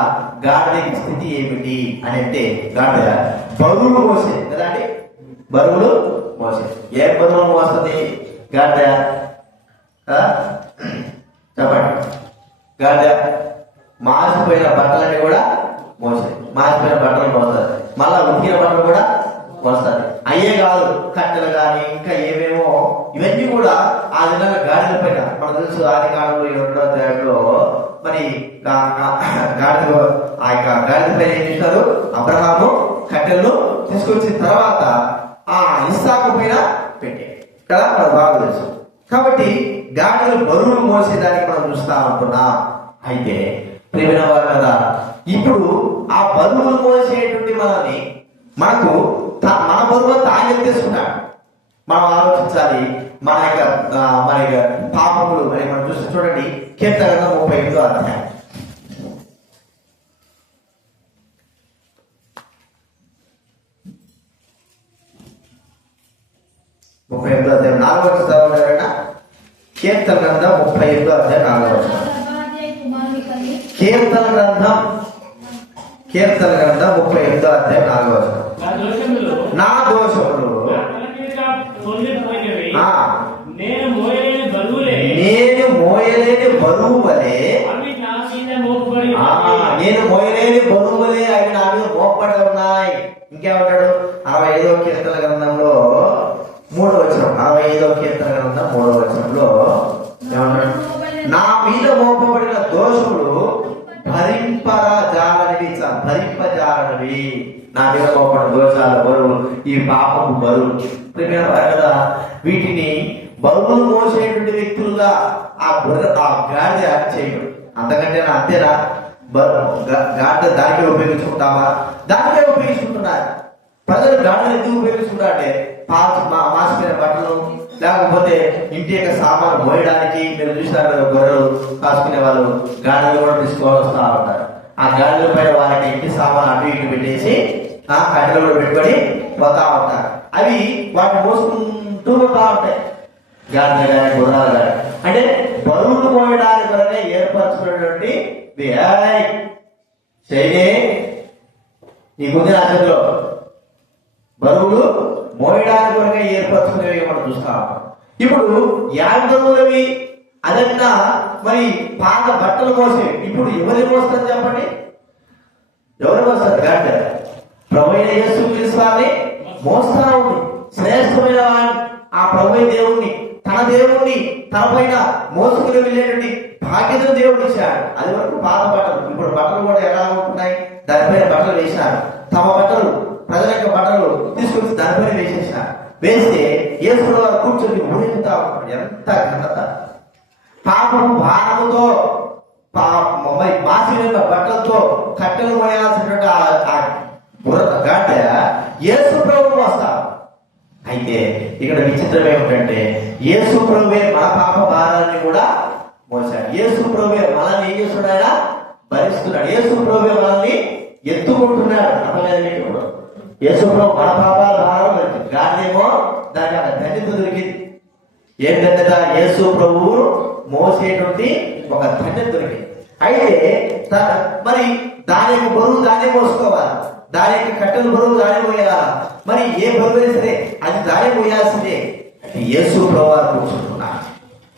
గాడిద స్థితి ఏమిటి అని అంటే, గాడిద బరువులు మోసేది కదా అండి. బరువులు మోసేది. ఏ బరువులు మోస్తుంది గాడిద? చెప్పండి. గాడిద మాసిపోయిన బట్టలన్నీ కూడా మోసేది. మాసిపోయిన బట్టలు మోస్తుంది, మళ్ళా ఉతికిన బట్టలు కూడా మోస్తుంది. అయ్యే కాదు, కట్టెలు కానీ ఇంకా ఏమేమో ఇవన్నీ కూడా ఆ విధంగా గాడిద పైన. మనకు తెలుసు ఆది కాలంలో 2వ అధ్యాయంలో మరి గాడిద ఆ యొక్క గాడిద పైన ఏం చేశారు? అబ్రహాము కట్టెలను తీసుకొచ్చిన తర్వాత ఆ ఇస్సాకు పైన పెట్టాడు కదా, మనకు బాగా తెలుసు. కాబట్టి గాడిదలు బరువులు మోసేదానికి మనం చూస్తా ఉంటున్నాం. అయితే ప్రియమైన వారు కదా, ఇప్పుడు ఆ బరువులు మోసేటువంటి మనల్ని మన బరువు తాను ఎత్తేసుకున్నాడు. మనం ఆలోచించాలి. మన యొక్క పాపములు అని మనం చూస్తే చూడండి, కీర్తన 38వ అధ్యాయం. 38వ అధ్యాయం 4వ వచనం. కీర్తన గ్రంథం 38వ అధ్యాయం 4వ వచనం. కీర్తన గ్రంథం 38వ అధ్యాయం 4వ వచనం. నా దోషములు నేను మోయలేని బరువు వలె అవి నా మీద మోపడి ఉన్నాయి. ఇంకేమంటాడు? 65వ కీర్తన గ్రంథంలో 3వ వచనం. 65వ కీర్తన గ్రంథం 3వ వచనంలో ఏమంటాడు? నా మీద మోపబడిన దోషములు భరింపజాలనివి. నా మీద మోపడిన దోషాల బరువు, ఈ పాపపు బరువు. కదా, వీటిని బరువులు మోసేటువంటి వ్యక్తులుగా ఆ గాడిద చేయడు. అంతకంటే అంతేనా? గాడిద దానికే ఉపయోగించుకుంటామా? దానికే ఉపయోగించుకుంటున్నారు. ప్రజలు గాడిదలు ఎందుకు ఉపయోగించుకుంటారంటే మాసిపోయిన బట్టలు, లేకపోతే ఇంటి యొక్క సామాను మోయడానికి. మీరు చూసినారు కదా, గొర్రెలు కాసుకునే వాళ్ళు గాడిదలు కూడా తీసుకొని వస్తూ ఉంటారు. ఆ గాడిదల పైన వాళ్ళకి ఇంటి సామాను అటు ఇటు పెట్టేసి ఆ కట్టెలు కూడా పెట్టుకొని పోతా ఉంటారు. అవి వాటిని మోసుకుంటూ పోతా ఉంటాయి. గాడిద కానీ గుర్రాలు కానీ, అంటే బరువులు మోయడానికి వరకే ఏర్పరచుకున్నటువంటి శైలి నీకుంది నా చేతిలో. బరువులు మోయడానికి వరకే ఏర్పరచుకునేవి మనం చూస్తాం. ఇప్పుడు యాంత్రములవి అదన్నా మరి పాత బట్టలు మోసేవి. ఇప్పుడు ఎవరి మోస్తారు చెప్పండి? ఎవరు మోస్తారు? గాడిద. ప్రభువైన యేసుక్రీస్తు వారిని మోస్తా ఉంది. శ్రేష్టమైన ఆ ప్రభువైన దేవుణ్ణి, తన దేవుణ్ణి తన పైన మోసుకుని వెళ్ళేటువంటి భాగ్యతను దేవుడు ఇచ్చాడు. అది వరకు పాత బట్టలు. ఇప్పుడు బట్టలు కూడా ఎలా ఉంటున్నాయి? దానిపైన బట్టలు వేశారు. తమ బట్టలు, ప్రజల యొక్క బట్టలు తీసుకొచ్చి దానిపైన వేసేసారు. వేస్తే యేసుడు వారు కూర్చొని ఊరేగుతా ఉంటాడు. ఎంత ఘనత! పాపము భారముతో మరి మాసిన బట్టలతో కట్టెలు మోయాల్సినటువంటి గాడిద యేసు ప్రభువు వస్తారు. అయితే ఇక్కడ విచిత్రం ఏమిటంటే, యేసు ప్రభువే మన పాప భారాన్ని కూడా మోసాడు. యేసు ప్రభువే మనల్ని ఏం చేస్తున్నాడా? భరిస్తున్నాడు. యేసు ప్రభువే మనల్ని ఎత్తుకుంటున్నాడు. అర్థమైంది? యేసు ప్రభు మన పాపాల భారం భరించింది. గాడిదేమో దానికి ఒక ధన్యత దొరికింది. ఏం ధన్యత? యేసు ప్రభువు మోసేటువంటి ఒక ధన్యత దొరికింది. అయితే మరి దాని యొక్క బరువు దాన్ని మోసుకోవాలి. దాని యొక్క కట్టెల బరువు దాని మోయాలా? మరి ఏ బరువు అయినా సరే అది దాని మోయాల్సిందే. యేసు ప్రభువు కూర్చుంటున్నారు.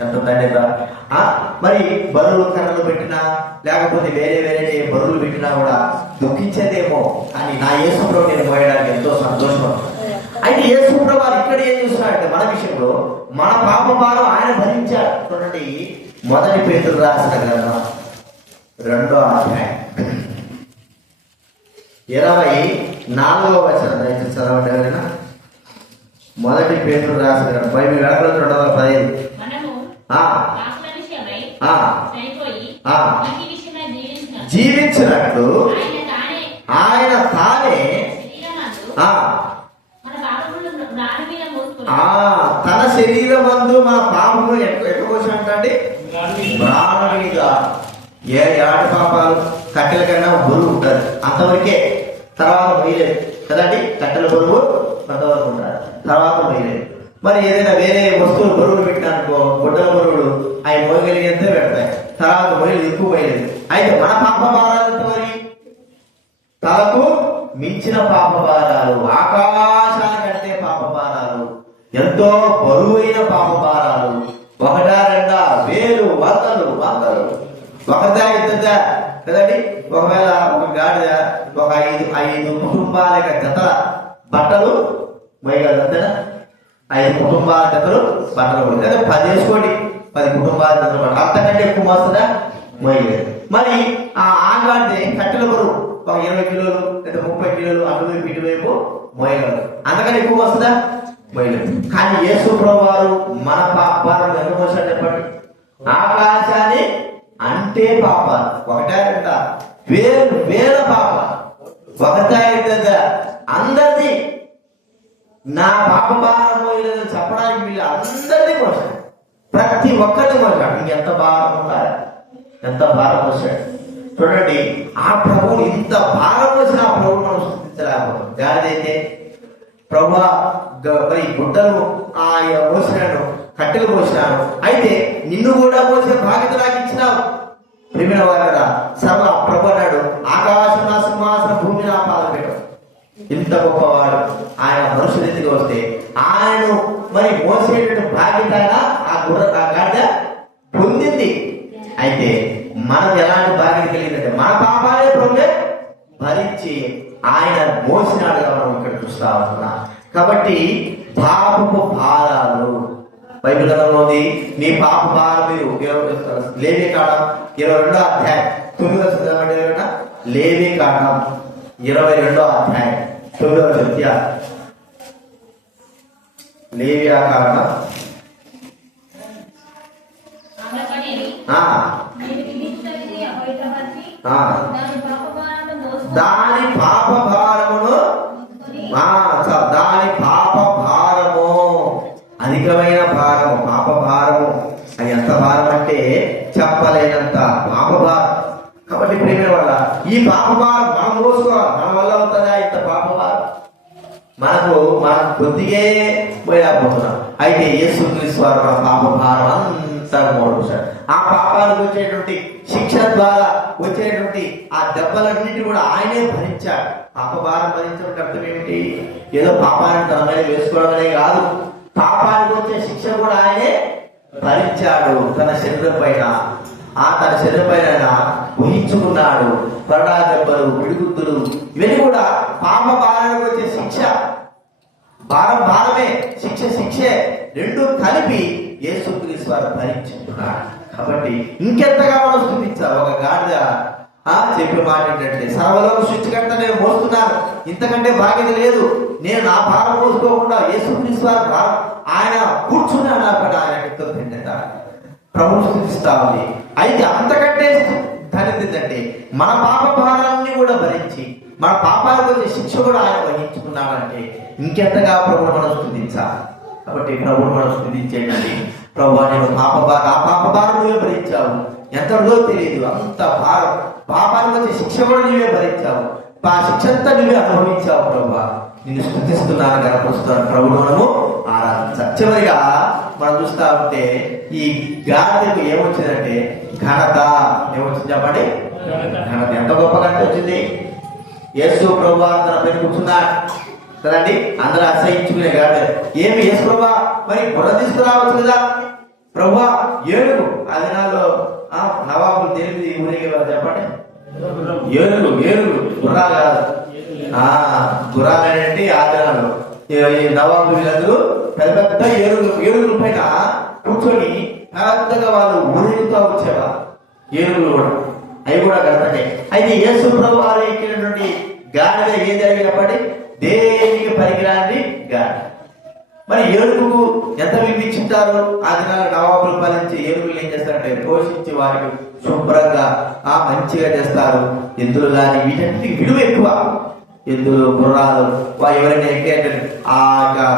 ఎంత ధన్యత! మరి బరువులు కర్రలు పెట్టినా, లేకపోతే వేరే బరువులు పెట్టినా కూడా దుఃఖించేదేమో, కానీ నా యేసు ప్రభు నేను మోయడానికి ఎంతో సంతోషం. అయితే యేసు ప్రభు ఇక్కడ ఏం చూస్తున్నాడంటే, మన విషయంలో మన పాప భారం ఆయన భరించాడు. చూడండి, 1 పేతురు రాసిన గ్రంథం 2వ అధ్యాయం 24వ వచనం. దయచేసి చదవండి ఎవరైనా. 1 పేతురు రాసిన గ్రంథం బైబిల్ గడపలు 215. జీవించినట్లు ఆయన తానే తన శరీరమందు మన పాపములు ఎక్కడ పోసినట్టండి? ప్రాణం మీద. ఏ ఆట పాపాలు కట్టెల కన్నా బరువు ఉంటుంది, అంతవరకే. తర్వాత మొయ్యలేదు కదండి. కట్టెల బరువు అంతవరకు ఉంటారు, తర్వాత మొయ్యలేదు. మరి ఏదైనా వేరే వస్తువులు బరువులు పెట్టినానుకో, గుడ్డల బరువులు అవి మోయగలిగితే పెడతాయి, తర్వాత మొయ్యలు ఎక్కువ పోయలేదు. అయితే మన పాప భారాలు మరి తలకు మించిన పాప భారాలు, ఆకాశానికంటే పాప భారాలు, ఎంతో బరువైన పాప భారాలు. 1, 2, 1000, 100 ఒకదా ఇద్దరుదా కదండి. ఒకవేళ ఒక గాడిద ఒక 5 కుటుంబాల యొక్క జతల బట్టలు మోయగలదు. అంతేనా? 5 కుటుంబాల జతలు బట్టలు కూడా, లేదా 10 వేసుకోండి, 10 కుటుంబాల జతలు బట్టలు. అంతకంటే ఎక్కువ మోస్తుందా? మోయలేదు. మరి ఆ గాడిదే కట్టెల బరువు ఒక 20 కిలోలు లేదా 30 కిలోలు అటువైపు ఇటువైపు మోయగలరు. అంతకని ఎక్కువ వస్తుందా? మోయలేదు. కానీ యేసు ప్రభువారు మన పాపాలను ఎంత మోసాడు చెప్పండి? ఆకాశాన్ని అంటే పాపాలు ఒకటే అంట, వేలు వేల పాపాలు ఒకటే అందరిది. నా పాప భారం మోయలేదు చెప్పడానికి వీళ్ళు అందరినీ మోసాడు, ప్రతి ఒక్కరిని మోసాడు. ఇంకెంత భారం ఉండాలి, ఎంత భారం మోసాడు చూడండి. ఆ ప్రభువుని ఇంత భారం మోసిన ఆ ప్రభువు మనం సృష్టించలేకపోతాం. గాడిదైతే ప్రభు మరి గుడ్డలు ఆయన మోసినాను, కట్టెలు మోసినాను, అయితే నిన్ను కూడా మోసిన బాధ్యత నాకు ఇచ్చినావు. ప్రేమిన వారుడా సర్వ ప్రభు అన్నాడు, ఆకాశం నా సింహాసనం, భూమి నా పాదం పెట్టు. ఇంత గొప్పవాడు ఆయన మనుషులెత్తిగా వస్తే ఆయనను మరి మోసేటట్టు బాధ్యత ఆ గాడిద పొందింది. అయితే మనం ఎలాంటి బాధ్యత కలిగిందంటే మన పాపాలే ప్రభువే భరించి ఆయన మోసినాడుగా మనం ఇక్కడ చూస్తా ఉంటున్నా. కాబట్టి పాపపు భారాలు బైబిల్ గ్రంథంలో ఉంది. నీ పాప భారం మీరు లేవికాండం 22వ అధ్యాయం 9వ చదవండి. లేవికాండం 22వ అధ్యాయం 9వ వచనం. లేవికాండం దాని పాప భారమును దాని పాప భారము అధికమైన భారము, పాప భారము. అది ఎంత భారం అంటే చెప్పలేనంత పాప భారం. కాబట్టి ప్రేమ వల్ల ఈ పాప భారం మనం మోసుకోవాలి. మన వల్ల అవుతుందా ఇంత పాప భారం? మనకు కొద్దిగే పోయకపోతున్నాం. అయితే యేసుక్రీస్తు వారు మన పాప భారం అంతా మోడుసాడు. ఆ పాపాలకు వచ్చేటువంటి శిక్ష ద్వారా వచ్చేటువంటి ఆ దెబ్బలన్నింటి కూడా ఆయనే భరించాడు. పాప భారం భరించడం అర్థం ఏమిటి? ఏదో పాపాన్ని తన మీద వేసుకోవడమే కాదు, పాపానికి వచ్చే శిక్ష కూడా ఆయనే భరించాడు. తన శరీరం పైన తన శరీరం పైన ఊహించుకున్నాడు. కొరడా దెబ్బలు, పిడిగుద్దులు, ఇవన్నీ కూడా పాప భారానికి వచ్చే శిక్ష. భారం భారమే, శిక్ష శిక్షే, రెండు కలిపి యేసుక్రీస్తు వారు భరించుకున్నాడు. కాబట్టి ఇంకెంతగా మనం స్తుతించాలి. ఒక గాడిద చెప్పే మాట ఏంటంటే, సర్వలోక సృష్టికర్త నేను మోస్తున్నాను, ఇంతకంటే బాధ్యత లేదు, నేను నా భారం మోసుకోకుండా యేసుక్రీస్తు వారు ఆయన కూర్చున్నాను అక్కడ. ఆయన కృతజ్ఞత ప్రభువు స్తుతిస్తా ఉంది. అయితే అంతకంటే ధన్యత ఏంటంటే మన పాప భారాన్ని కూడా భరించి మన పాపాలకు వచ్చే శిక్ష కూడా ఆయన వహించుకున్నాడంటే ఇంకెంతగా ప్రభువు మనం స్తుతించాలి. కాబట్టి ప్రభువు మనం స్తుతించేయండి. ప్రభు నేను పాప భారం నువ్వే భరించావు, ఎంతలో తెలియదు అంత భారం, పాపానికి వచ్చే శిక్ష కూడా నువ్వే భరించావు, ఆ శిక్ష అంతా నువ్వే అనుభవించావు. ప్రభు నిన్ను స్తుతిస్తున్నాను, కనపరుస్తున్నాను. ప్రభువు మనము ఆరాధించాలి. చివరిగా మనం చూస్తా ఉంటే ఈ గాడిదకు ఏమొచ్చిందంటే ఘనత. ఏమొచ్చింది చెప్పండి? ఘనత. ఎంత గొప్ప ఘనత వచ్చింది! యేసు ప్రభు తన పైన కూర్చున్నాడు కదండి, అందరూ అసహించుకునే గాడిద. ఏమి యేసు ప్రభు మరి బుర్ర తీసుకురావచ్చు కదా ప్రభు? ఏనుగు ఆ దినాల్లో నవాబులు దేని ఊరేగేవారు చెప్పండి? ఏనుగు గుర్రాలు కాదు. గుర్రాలు ఏంటి ఆ దినాల్లో నవాబులు వీళ్ళందరూ పెద్ద పెద్ద ఏనుగుల పైన కూర్చొని పెద్దగా వాళ్ళు ఊరేగుతూ వచ్చేవారు. ఏనుగులు కూడా అవి కూడా కడతాయి. అయితే యేసు ప్రభు వారు ఎక్కినటువంటి గాడిద ఏది అని చెప్పండి? దేనికి పనికిరాని గాడిద. మరి ఏనుగుకు ఎంత వినిపించుంటారు? ఆ దినాల నవాబులు పాలించి ఏనుగులు ఏం చేస్తారంటే పోషించి వారికి శుభ్రంగా మంచిగా చేస్తారు. ఎద్దులు కానీ వీటన్నిటికి విలువ ఎక్కువ. ఎద్దులు, గుర్రాలు, ఎవరైనా ఎక్కే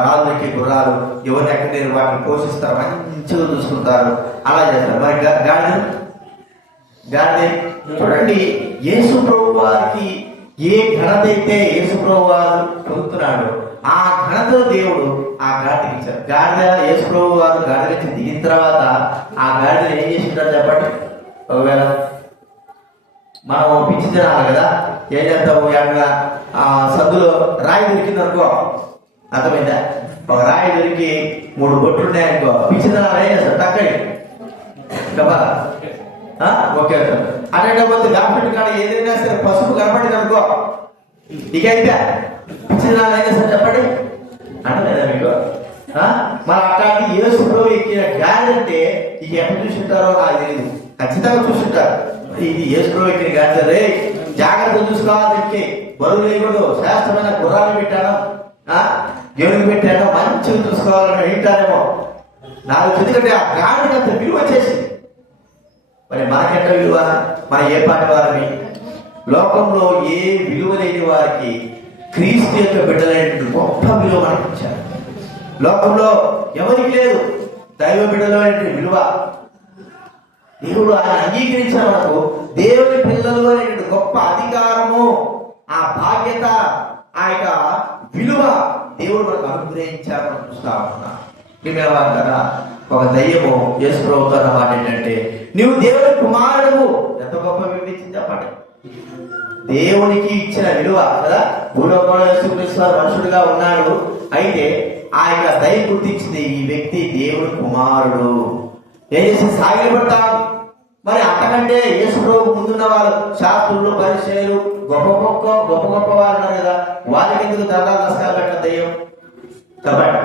రాళ్ళు ఎక్కే గుర్రాలు ఎవరిని ఎక్కలేరు వాటిని పోషిస్తారు, మంచిగా చూసుకుంటారు, అలా చేస్తారు. మరి గాడిద చూడండి, యేసు ప్రభు వారికి ఏ ఘనత అయితే యేసు ప్రభు వారు పొందుతున్నాడు ఆ ఘనత దేవుడు ఆ గాడిదకి ఇచ్చారు. గాడిద యేసు ప్రభు వారు గాడిద నుంచి దిగిన తర్వాత ఆ గాడిద ఏం చేసింటారు చెప్పండి? ఒకవేళ మనం పిచ్చి తినాలి కదా, ఏం చేస్తాము? ఎక్కడ సందులో రాయి దొరికింది అనుకో, అర్థమైందా? ఒక రాయి దొరికి 3 బొట్లు ఉన్నాయనుకో, పిచ్చి తినాలి ఏం చేస్తారు? తక్కడి కదా ఓకే సార్. అటేటప్పుడు డాక్టర్ కాడ ఏదైనా సరే పసుపు కనపడింది అనుకో, ఇక అయితే పిచ్చి తినాలి ఏం చేస్తారు చెప్పండి? అంటలేదా మీకు? మరి అట్లాంటి యేసు ప్రభు ఎక్కిన గాడి అంటే ఇక ఎక్కడ చూసుంటారో నాకు తెలియదు, ఖచ్చితంగా చూసుంటారు. ఇది యేసు వ్యక్తిని కాదు రే, జాగ్రత్త చూసుకోవాలి. వ్యక్తి బరువు లేకుండా శాస్త్రమైన గుర్రాలు పెట్టాను, ఏనుగు పెట్టాను, మంచిగా చూసుకోవాలని వింటారేమో. నాకు ఎందుకంటే ఆ గాడికి అంత విలువ వచ్చేసింది. మరి మనకెంత విలువ? మన ఏ పాటి వారిని? లోకంలో ఏ విలువ లేని వారికి క్రీస్తు యొక్క బిడ్డలైన గొప్ప విలువ మనకి ఇచ్చారు. లోకంలో ఎవరికి లేదు దైవ బిడ్డలైన విలువ. దేవుడు ఆయన అంగీకరించిన మనకు దేవుని పిల్లలు అనేటువంటి గొప్ప అధికారము, ఆ బాధ్యత, ఆ యొక్క విలువ దేవుడు మనకు అనుగ్రహించాలని చూస్తా ఉన్నా. కదా ఒక దయ్యము యేసు ప్రభువుతో అన్న మాట ఏంటంటే, నువ్వు దేవుని కుమారుడు. ఎంత గొప్ప వివరించింది చెప్పండి. దేవునికి ఇచ్చిన విలువ కదా. భూలోకంలో యేసుక్రీస్తు మనుషుడిగా ఉన్నాడు. అయితే ఆ యొక్క దయ్యం గుర్తించింది, ఈ వ్యక్తి దేవుని కుమారుడు. ఏం చేసి సాగిలపడతాం. మరి అంతకంటే యేసు ప్రభు ముందున్న వాళ్ళు శాస్త్రులు, పరిచయులు, గొప్ప గొప్ప వారు ఉన్నారు కదా, వారికి ఎందుకు దండాలు దశకాలు పెట్టిన దయ్యం? చెప్పండి,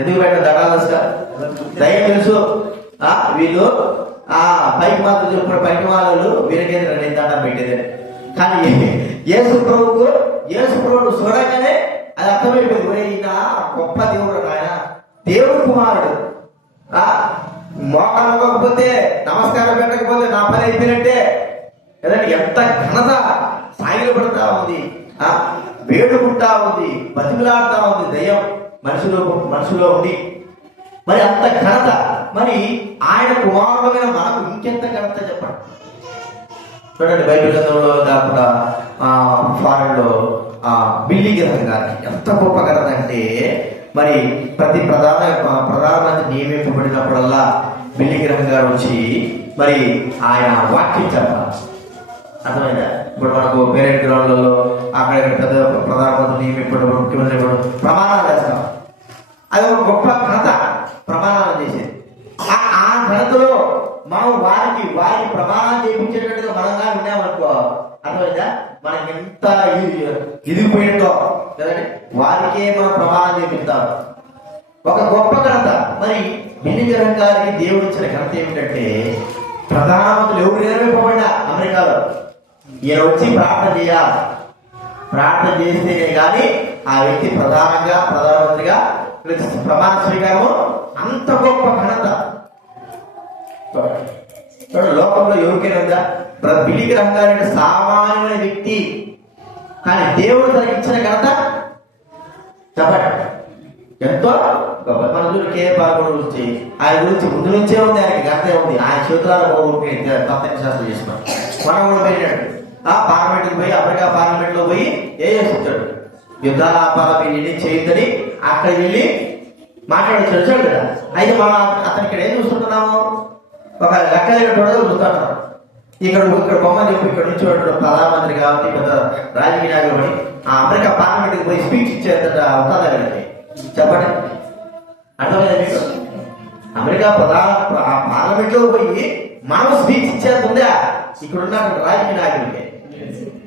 ఎందుకు పెట్టిన దండాలు దశకాలు? దయ్యం తెలుసు వీళ్ళు పైకి మాత్రం చెప్పిన పైకి వాళ్ళు వీరికేది రెండు దండం పెట్టేది. కానీ యేసు ప్రభువును చూడగానే అది అర్థమైపోయింది, ఈయన గొప్ప దేవుడు, ఆయన దేవుడు కుమారుడు. మోకాలు ఇవ్వకపోతే, నమస్కారం పెట్టకపోతే నా పని అయిపోయినట్టే కదండి. ఎంత ఘనత సాగిలపడతా ఉంది, వేడుకుంటా ఉంది, బతిమలాడుతా ఉంది దయ్యం మనుషులో ఉండి. మరి అంత ఘనత, మరి ఆయన కుమారుడమైన మనకు ఇంకెంత ఘనత చెప్పండి. చూడండి, బైబిల్ గ్రంథంలో కాకుండా ఫారెన్ లో బిల్లీ గ్రహం గారికి ఎంత గొప్ప ఘనత అంటే, మరి ప్రతి ప్రధానమంత్రి నియమింపబడినప్పుడల్లా బిల్లీ గ్రహం గారు వచ్చి మరి ఆయన వాక్యం చెప్పాలి. అర్థమైందా? ఇప్పుడు మనకు పేరెంట్ గ్రౌండ్లలో అక్కడ పెద్ద ప్రధానమంత్రి నియమింపబడి ముఖ్యమంత్రి ప్రమాణాలు చేస్తాం. అది ఒక గొప్ప ఘనత, ప్రమాణాలు చేసేది. ఆ ఘనతలో మనం వారికి ప్రమాణం చేయించేటట్టుగా మనంగా విన్నామనుకో, అర్థమైందా? మనకి ఎంత ఎదిగిపోయినట్టో కదండి. వారికే మనం ప్రమాణం చేపిస్తాం. ఒక గొప్ప ఘనత. మరి బిల్లీ గ్రహం గారికి దేవుడు ఇచ్చిన ఘనత ఏమిటంటే, ప్రధానమంత్రులు ఎవరు నిలబడినా అమెరికాలో ఈయన వచ్చి ప్రార్థన చేయాలి. ప్రార్థన చేస్తేనే కానీ ఆ వ్యక్తి ప్రధానమంత్రిగా ప్రమాణ స్వీకారము. అంత గొప్ప ఘనత లోకంలో ఎవరికైనా ఉందా? బిల్లీ గ్రహం గారి సామాన్యమైన వ్యక్తి, కానీ దేవుడు తనకి ఇచ్చిన ఘనత చెప్పండి ఎంతో గొప్ప. మన చూడు కేపాల్ గురించి, ఆయన గురించి ముందు నుంచే ఉంది, ఆయనకి ఘనత ఉంది. ఆయన చేతులలో తప్పని శాస్త్రం చేస్తున్నాం. మనం కూడా పోయినాడు పార్లమెంట్కి పోయి, అమెరికా పార్లమెంట్ లో పోయి ఏ చేస్తుంటాడు, యుద్ధాల ఆపాలని నేనేం చేయొద్దని అక్కడ వెళ్ళి మాట్లాడొచ్చాడు కదా. అయితే మనం అతను ఇక్కడ ఏం చూస్తుంటున్నాము, ఒక లెక్క చూస్తున్నాం. ఇక్కడ బొమ్మ చెప్పి ఇక్కడ నుంచి ప్రధానమంత్రి కాబట్టి పెద్ద రాజకీయ నాయకుడు ఆ అమెరికా పార్లమెంట్కి పోయి స్పీచ్ ఇచ్చేంత ఉంటుందా వీళ్ళకి? చెప్పండి, అర్థమైందా మీకు? అమెరికా పార్లమెంట్ లో పోయి మనం స్పీచ్ ఇచ్చేంత ఉందా ఇక్కడ ఉన్న రాజకీయ నాయకుడికి?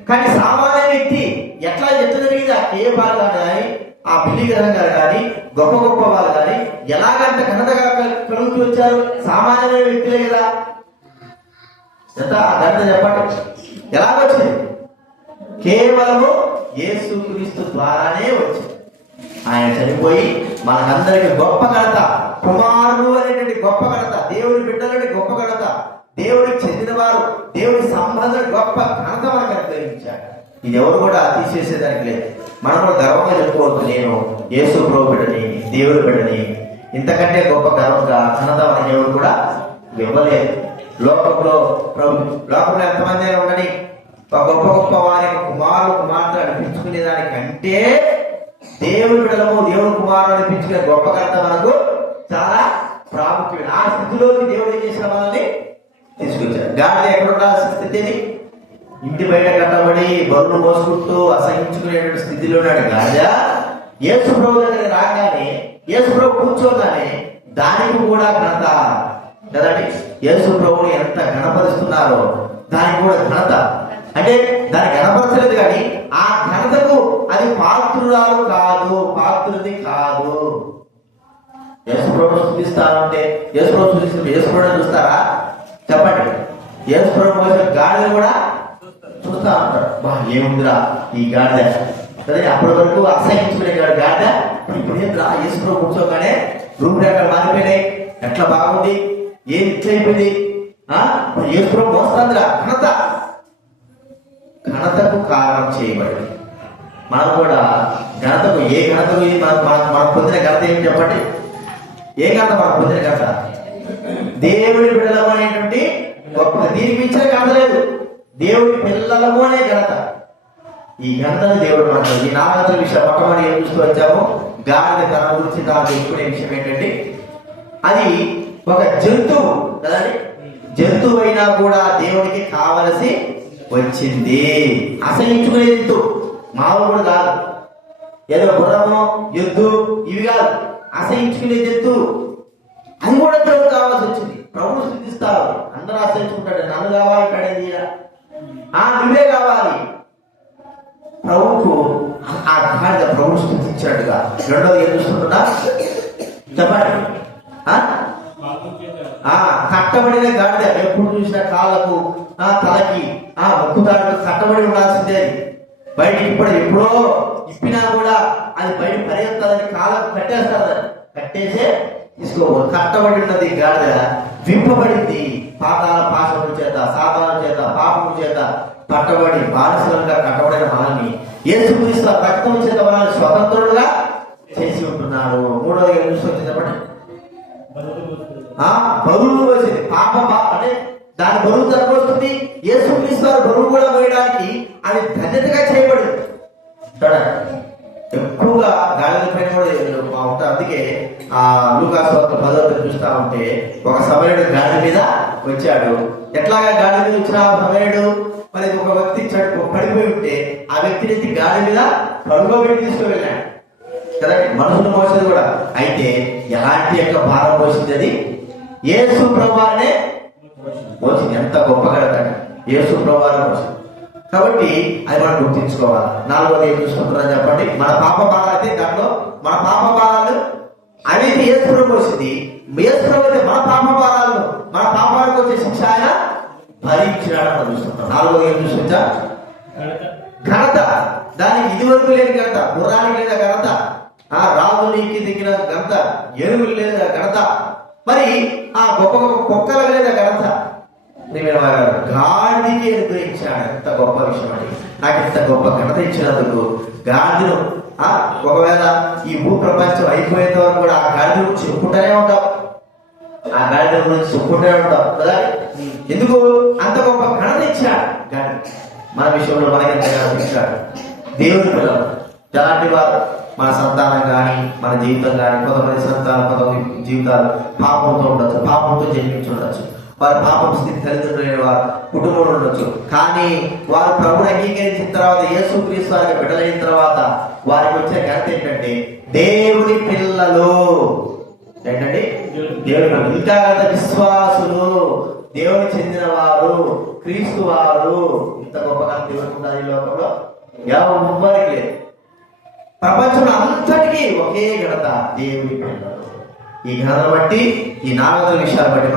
కానీ సామాన్య వ్యక్తి ఎట్లా జరిగింది, ఆ కేపాల్ కానీ ఆ బిల్లీ గ్రహం గారు కానీ గొప్ప వాళ్ళు కానీ ఎలాగంటే ఘనతగా కలుగుతూ వచ్చారు? సామాన్యమైన వ్యక్తులే కదా. ఎంత ఘనత చెప్పండి, ఎలాగొచ్చింది? కేవలము యేసుక్రీస్తు ద్వారానే వచ్చింది. ఆయన చనిపోయి మనకందరికి గొప్ప ఘనత, కుమారుడు అనేటువంటి గొప్ప ఘనత, దేవుడి బిడ్డలని గొప్ప ఘనత, దేవుడికి చెందిన వారు, దేవుడి సంబంధం గొప్ప ఘనత మనకు అనుగ్రహించాడు. ఇది ఎవరు కూడా తీసేసేదానికి లేదు. మనం కూడా గర్వంగా చెప్పుకోవచ్చు, నేను యేసు ప్రభు బిడ్డని, దేవుడి బిడ్డని. ఇంతకంటే గొప్ప ఘనంగా ఘనత మనకి ఎవరు కూడా ఇవ్వలేదు. లోకంలో ఎంతమంది అయినా ఉండని గొప్ప వారి యొక్క కుమార్తె అనిపించుకునే దానికంటే దేవుడి బిడ్డలము, దేవుడి కుమారుడు అనిపించుకునే గొప్ప ఘనత మనకు చాలా ప్రాముఖ్యమైన. ఆ స్థితిలోకి దేవుడు ఏం చేసిన మనల్ని తీసుకొచ్చాడు. గాడిద ఎక్కడ ఉండాల్సిన స్థితిని, ఇంటి బయట కట్టబడి బరువులు మోసుకుంటూ అసహించుకునేటువంటి స్థితిలో ఉన్నాడు గాడిద. యేసు ప్రభు దగ్గర రాగానే, యేసు ప్రభు కూర్చోగానే దానికి కూడా ఘనత కదండి. యేసు ప్రభుని ఎంత ఘనపరుస్తున్నారో దానికి కూడా ఘనత. అంటే దాన్ని ఘనపరచలేదు కానీ ఆ ఘనతకు అది పాత్రుది కాదు. యేసు ప్రభుని స్థుతిస్తారంటే యేసు ప్రభు యేసు ప్రభుని చూస్తారా? చెప్పండి, యేసు ప్రభు మోసిన గాడిద కూడా చూస్తా ఉంటాడు. బా ఏముందిరా ఈ గాడిద, సరే అప్పటి వరకు అసహించుకునే గాడిద ఇప్పుడు ఏంద్రా యేసు ప్రభు కూర్చోగానే రూపురేఖలు మారిపోయినాయి, ఎట్లా బాగుంది, ఏం ఇచ్చైపోయింది, యేసు ప్రభు మోస్తుందిరా. ఘనతకు కారణం చేయబడింది. మనం కూడా ఘనతకు ఏ ఘనతకు మనం పొందిన ఘనత ఏమి చెప్పండి? ఏ ఘనత మనం పొందిన ఘనత? దేవుడి బిడ్డలము అనేటువంటి గొప్ప, దీనికి మించిన ఘనత లేదు. దేవుడి పిల్లలము అనే ఘనత, ఈ ఘనతను దేవుడు మాట్లాడు. ఈ నాగత విషయం మొట్టమొదటి ఏం చూస్తూ వచ్చాము? గాడిద తన గురించి తాను చెప్పుకునే విషయం ఏంటంటే, అది ఒక జంతువు కదండి. జంతువు అయినా కూడా దేవుడికి కావలసి వచ్చింది. అసహించుకునే జంతువు, మామూలు కాదు. ఏదో గుర్రము ఎద్దు ఇవి కాదు, అసహించుకునే జంతువు. అది కూడా దేవుడు కావాల్సి వచ్చింది. ప్రభువు స్థుతిస్తారు, అందరూ ఆశ్రయించుకుంటాడు. నన్ను కావాలంటాడేది, నువ్వే కావాలి. ప్రభువుకు ఆ గాడిద ప్రభువు స్థుతించాడుగా. రెండోది ఏం చూస్తుంటున్నా చెప్పండి? కట్టబడిన గాడిద ఎప్పుడు చూసినా కాళ్ళకు తలకి ముక్కుతాడు కట్టబడి ఉండాల్సిందే. బయటికి ఎప్పుడో ఇప్పినా కూడా అది బయట పరిగెత్తాలని కాళ్ళకు కట్టేస్తారు, కట్టేసే తీసుకోవాలి. కట్టబడి ఉన్నది గాడిద వింపబడింది. పాతాల పాశముల చేత, సాతాల చేత, పాపము చేత పట్టబడి బానిసలుగా కట్టబడిన మనల్ని యేసుక్రీస్తు రక్తం చేత మనల్ని స్వతంత్రులుగా చేసి ఉంటున్నారు. మూడోది ఏం చూస్తుంది చెప్పండి? బరువు వచ్చింది. అంటే దాని బరువు తరగొస్తుంది. యేసుక్రీస్తు బరువు కూడా పోయడానికి అది ధన్యతగా చేయబడింది. ఎక్కువగా గాడిద పైన కూడా ఉంటారు. అందుకే లూకాసు 10 చూస్తా ఉంటే ఒక సమయుడు గాడి మీద వచ్చాడు. ఎట్లాగా గాడి మీద వచ్చిన సమయుడు మరి ఒక వ్యక్తి పడిపోయి ఉంటే ఆ వ్యక్తిని గాడి మీద పడుకోబెట్టి తీసుకువెళ్ళాడు కదా. మనుషులు మోసేది కూడా. అయితే ఎలాంటి యొక్క భారం పోసింది? అది యేసు ప్రభువానే మోసింది. ఎంత గొప్ప కడతాడు యేసు ప్రభువానే మోసింది. కాబట్టి అది మనం గుర్తించుకోవాలి. నాలుగోది ఏం చూసుకుంటున్నాను చెప్పండి? మన పాప భారాలు అయితే దాంట్లో మన పాప భారాలు అనేది యేసు ప్రభు వచ్చింది. యేసు ప్రభు అయితే మన పాప భారాలను, మన పాపాలకు వచ్చే శిక్ష ఆయన భరించినాడు మనం చూసుకుంటాం. నాలుగోది ఏం చూసుకుంటా? ఘనత. దానికి ఇదివరకు లేని ఘనత, గుర్రానికి లేదా ఘనత, రాజునికి దిగిన ఘనత, ఏనుగులు లేదా ఘనత, మరి గొప్ప గొప్ప కుక్కలకు లేదా ఘనత గాడికి అనుగ్రహించాడు. ఎంత గొప్ప విషయం అండి. నాకు ఇంత గొప్ప ఘనత ఇచ్చినందుకు గాడిను ఒకవేళ ఈ భూ ప్రపంచం అయిపోయేంత వరకు కూడా ఆ గాడి గురించి చెప్పుకుంటూనే ఉంటాం, ఆ గాడి గురించి చెప్పుకుంటూనే ఉంటాం కదా. ఎందుకు అంత గొప్ప ఘనత ఇచ్చాడు గాడి? మన విషయంలో మనకి ఎంత ఘనత ఇచ్చాడు? దేవుని పిల్లలు ఎలాంటి వారు? మన సంతానం కానీ, మన జీవితం కానీ, కొంతమంది సంతానం, కొంతమంది జీవితాలు పాపంతో ఉండొచ్చు, పాపంతో జన్మించి ఉండొచ్చు. వారు పాపం స్థితి తల్లిదండ్రులైన వారు కుటుంబంలో ఉండొచ్చు. కానీ వారు ప్రభుని అంగీకరించిన తర్వాత, యేసుక్రీస్తు వారికి బిడ్డలైన తర్వాత వారికి వచ్చే ఘనత ఏంటంటే దేవుని పిల్లలు. ఏంటండి? దేవుని ఇంకా విశ్వాసులు, దేవుని చెందిన వారు, క్రీస్తు వారు. ఇంత గొప్ప ఘనత ఇవ్వకుండా ఈ లోకంలో ఎవరికి లేదు. ప్రపంచంలో అంతటికీ ఒకే ఘనత దేవుని పిల్లలు. ఈ ఘనత బట్టి, ఈ నాలుగు విషయాలు బట్టి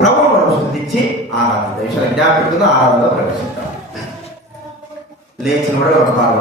ప్రభువు మనం శుద్ధించి ఆరాధన విషయాలు జ్ఞాపకం ఆరాధనలో ప్రవేశిస్తాం. లేచిన కూడా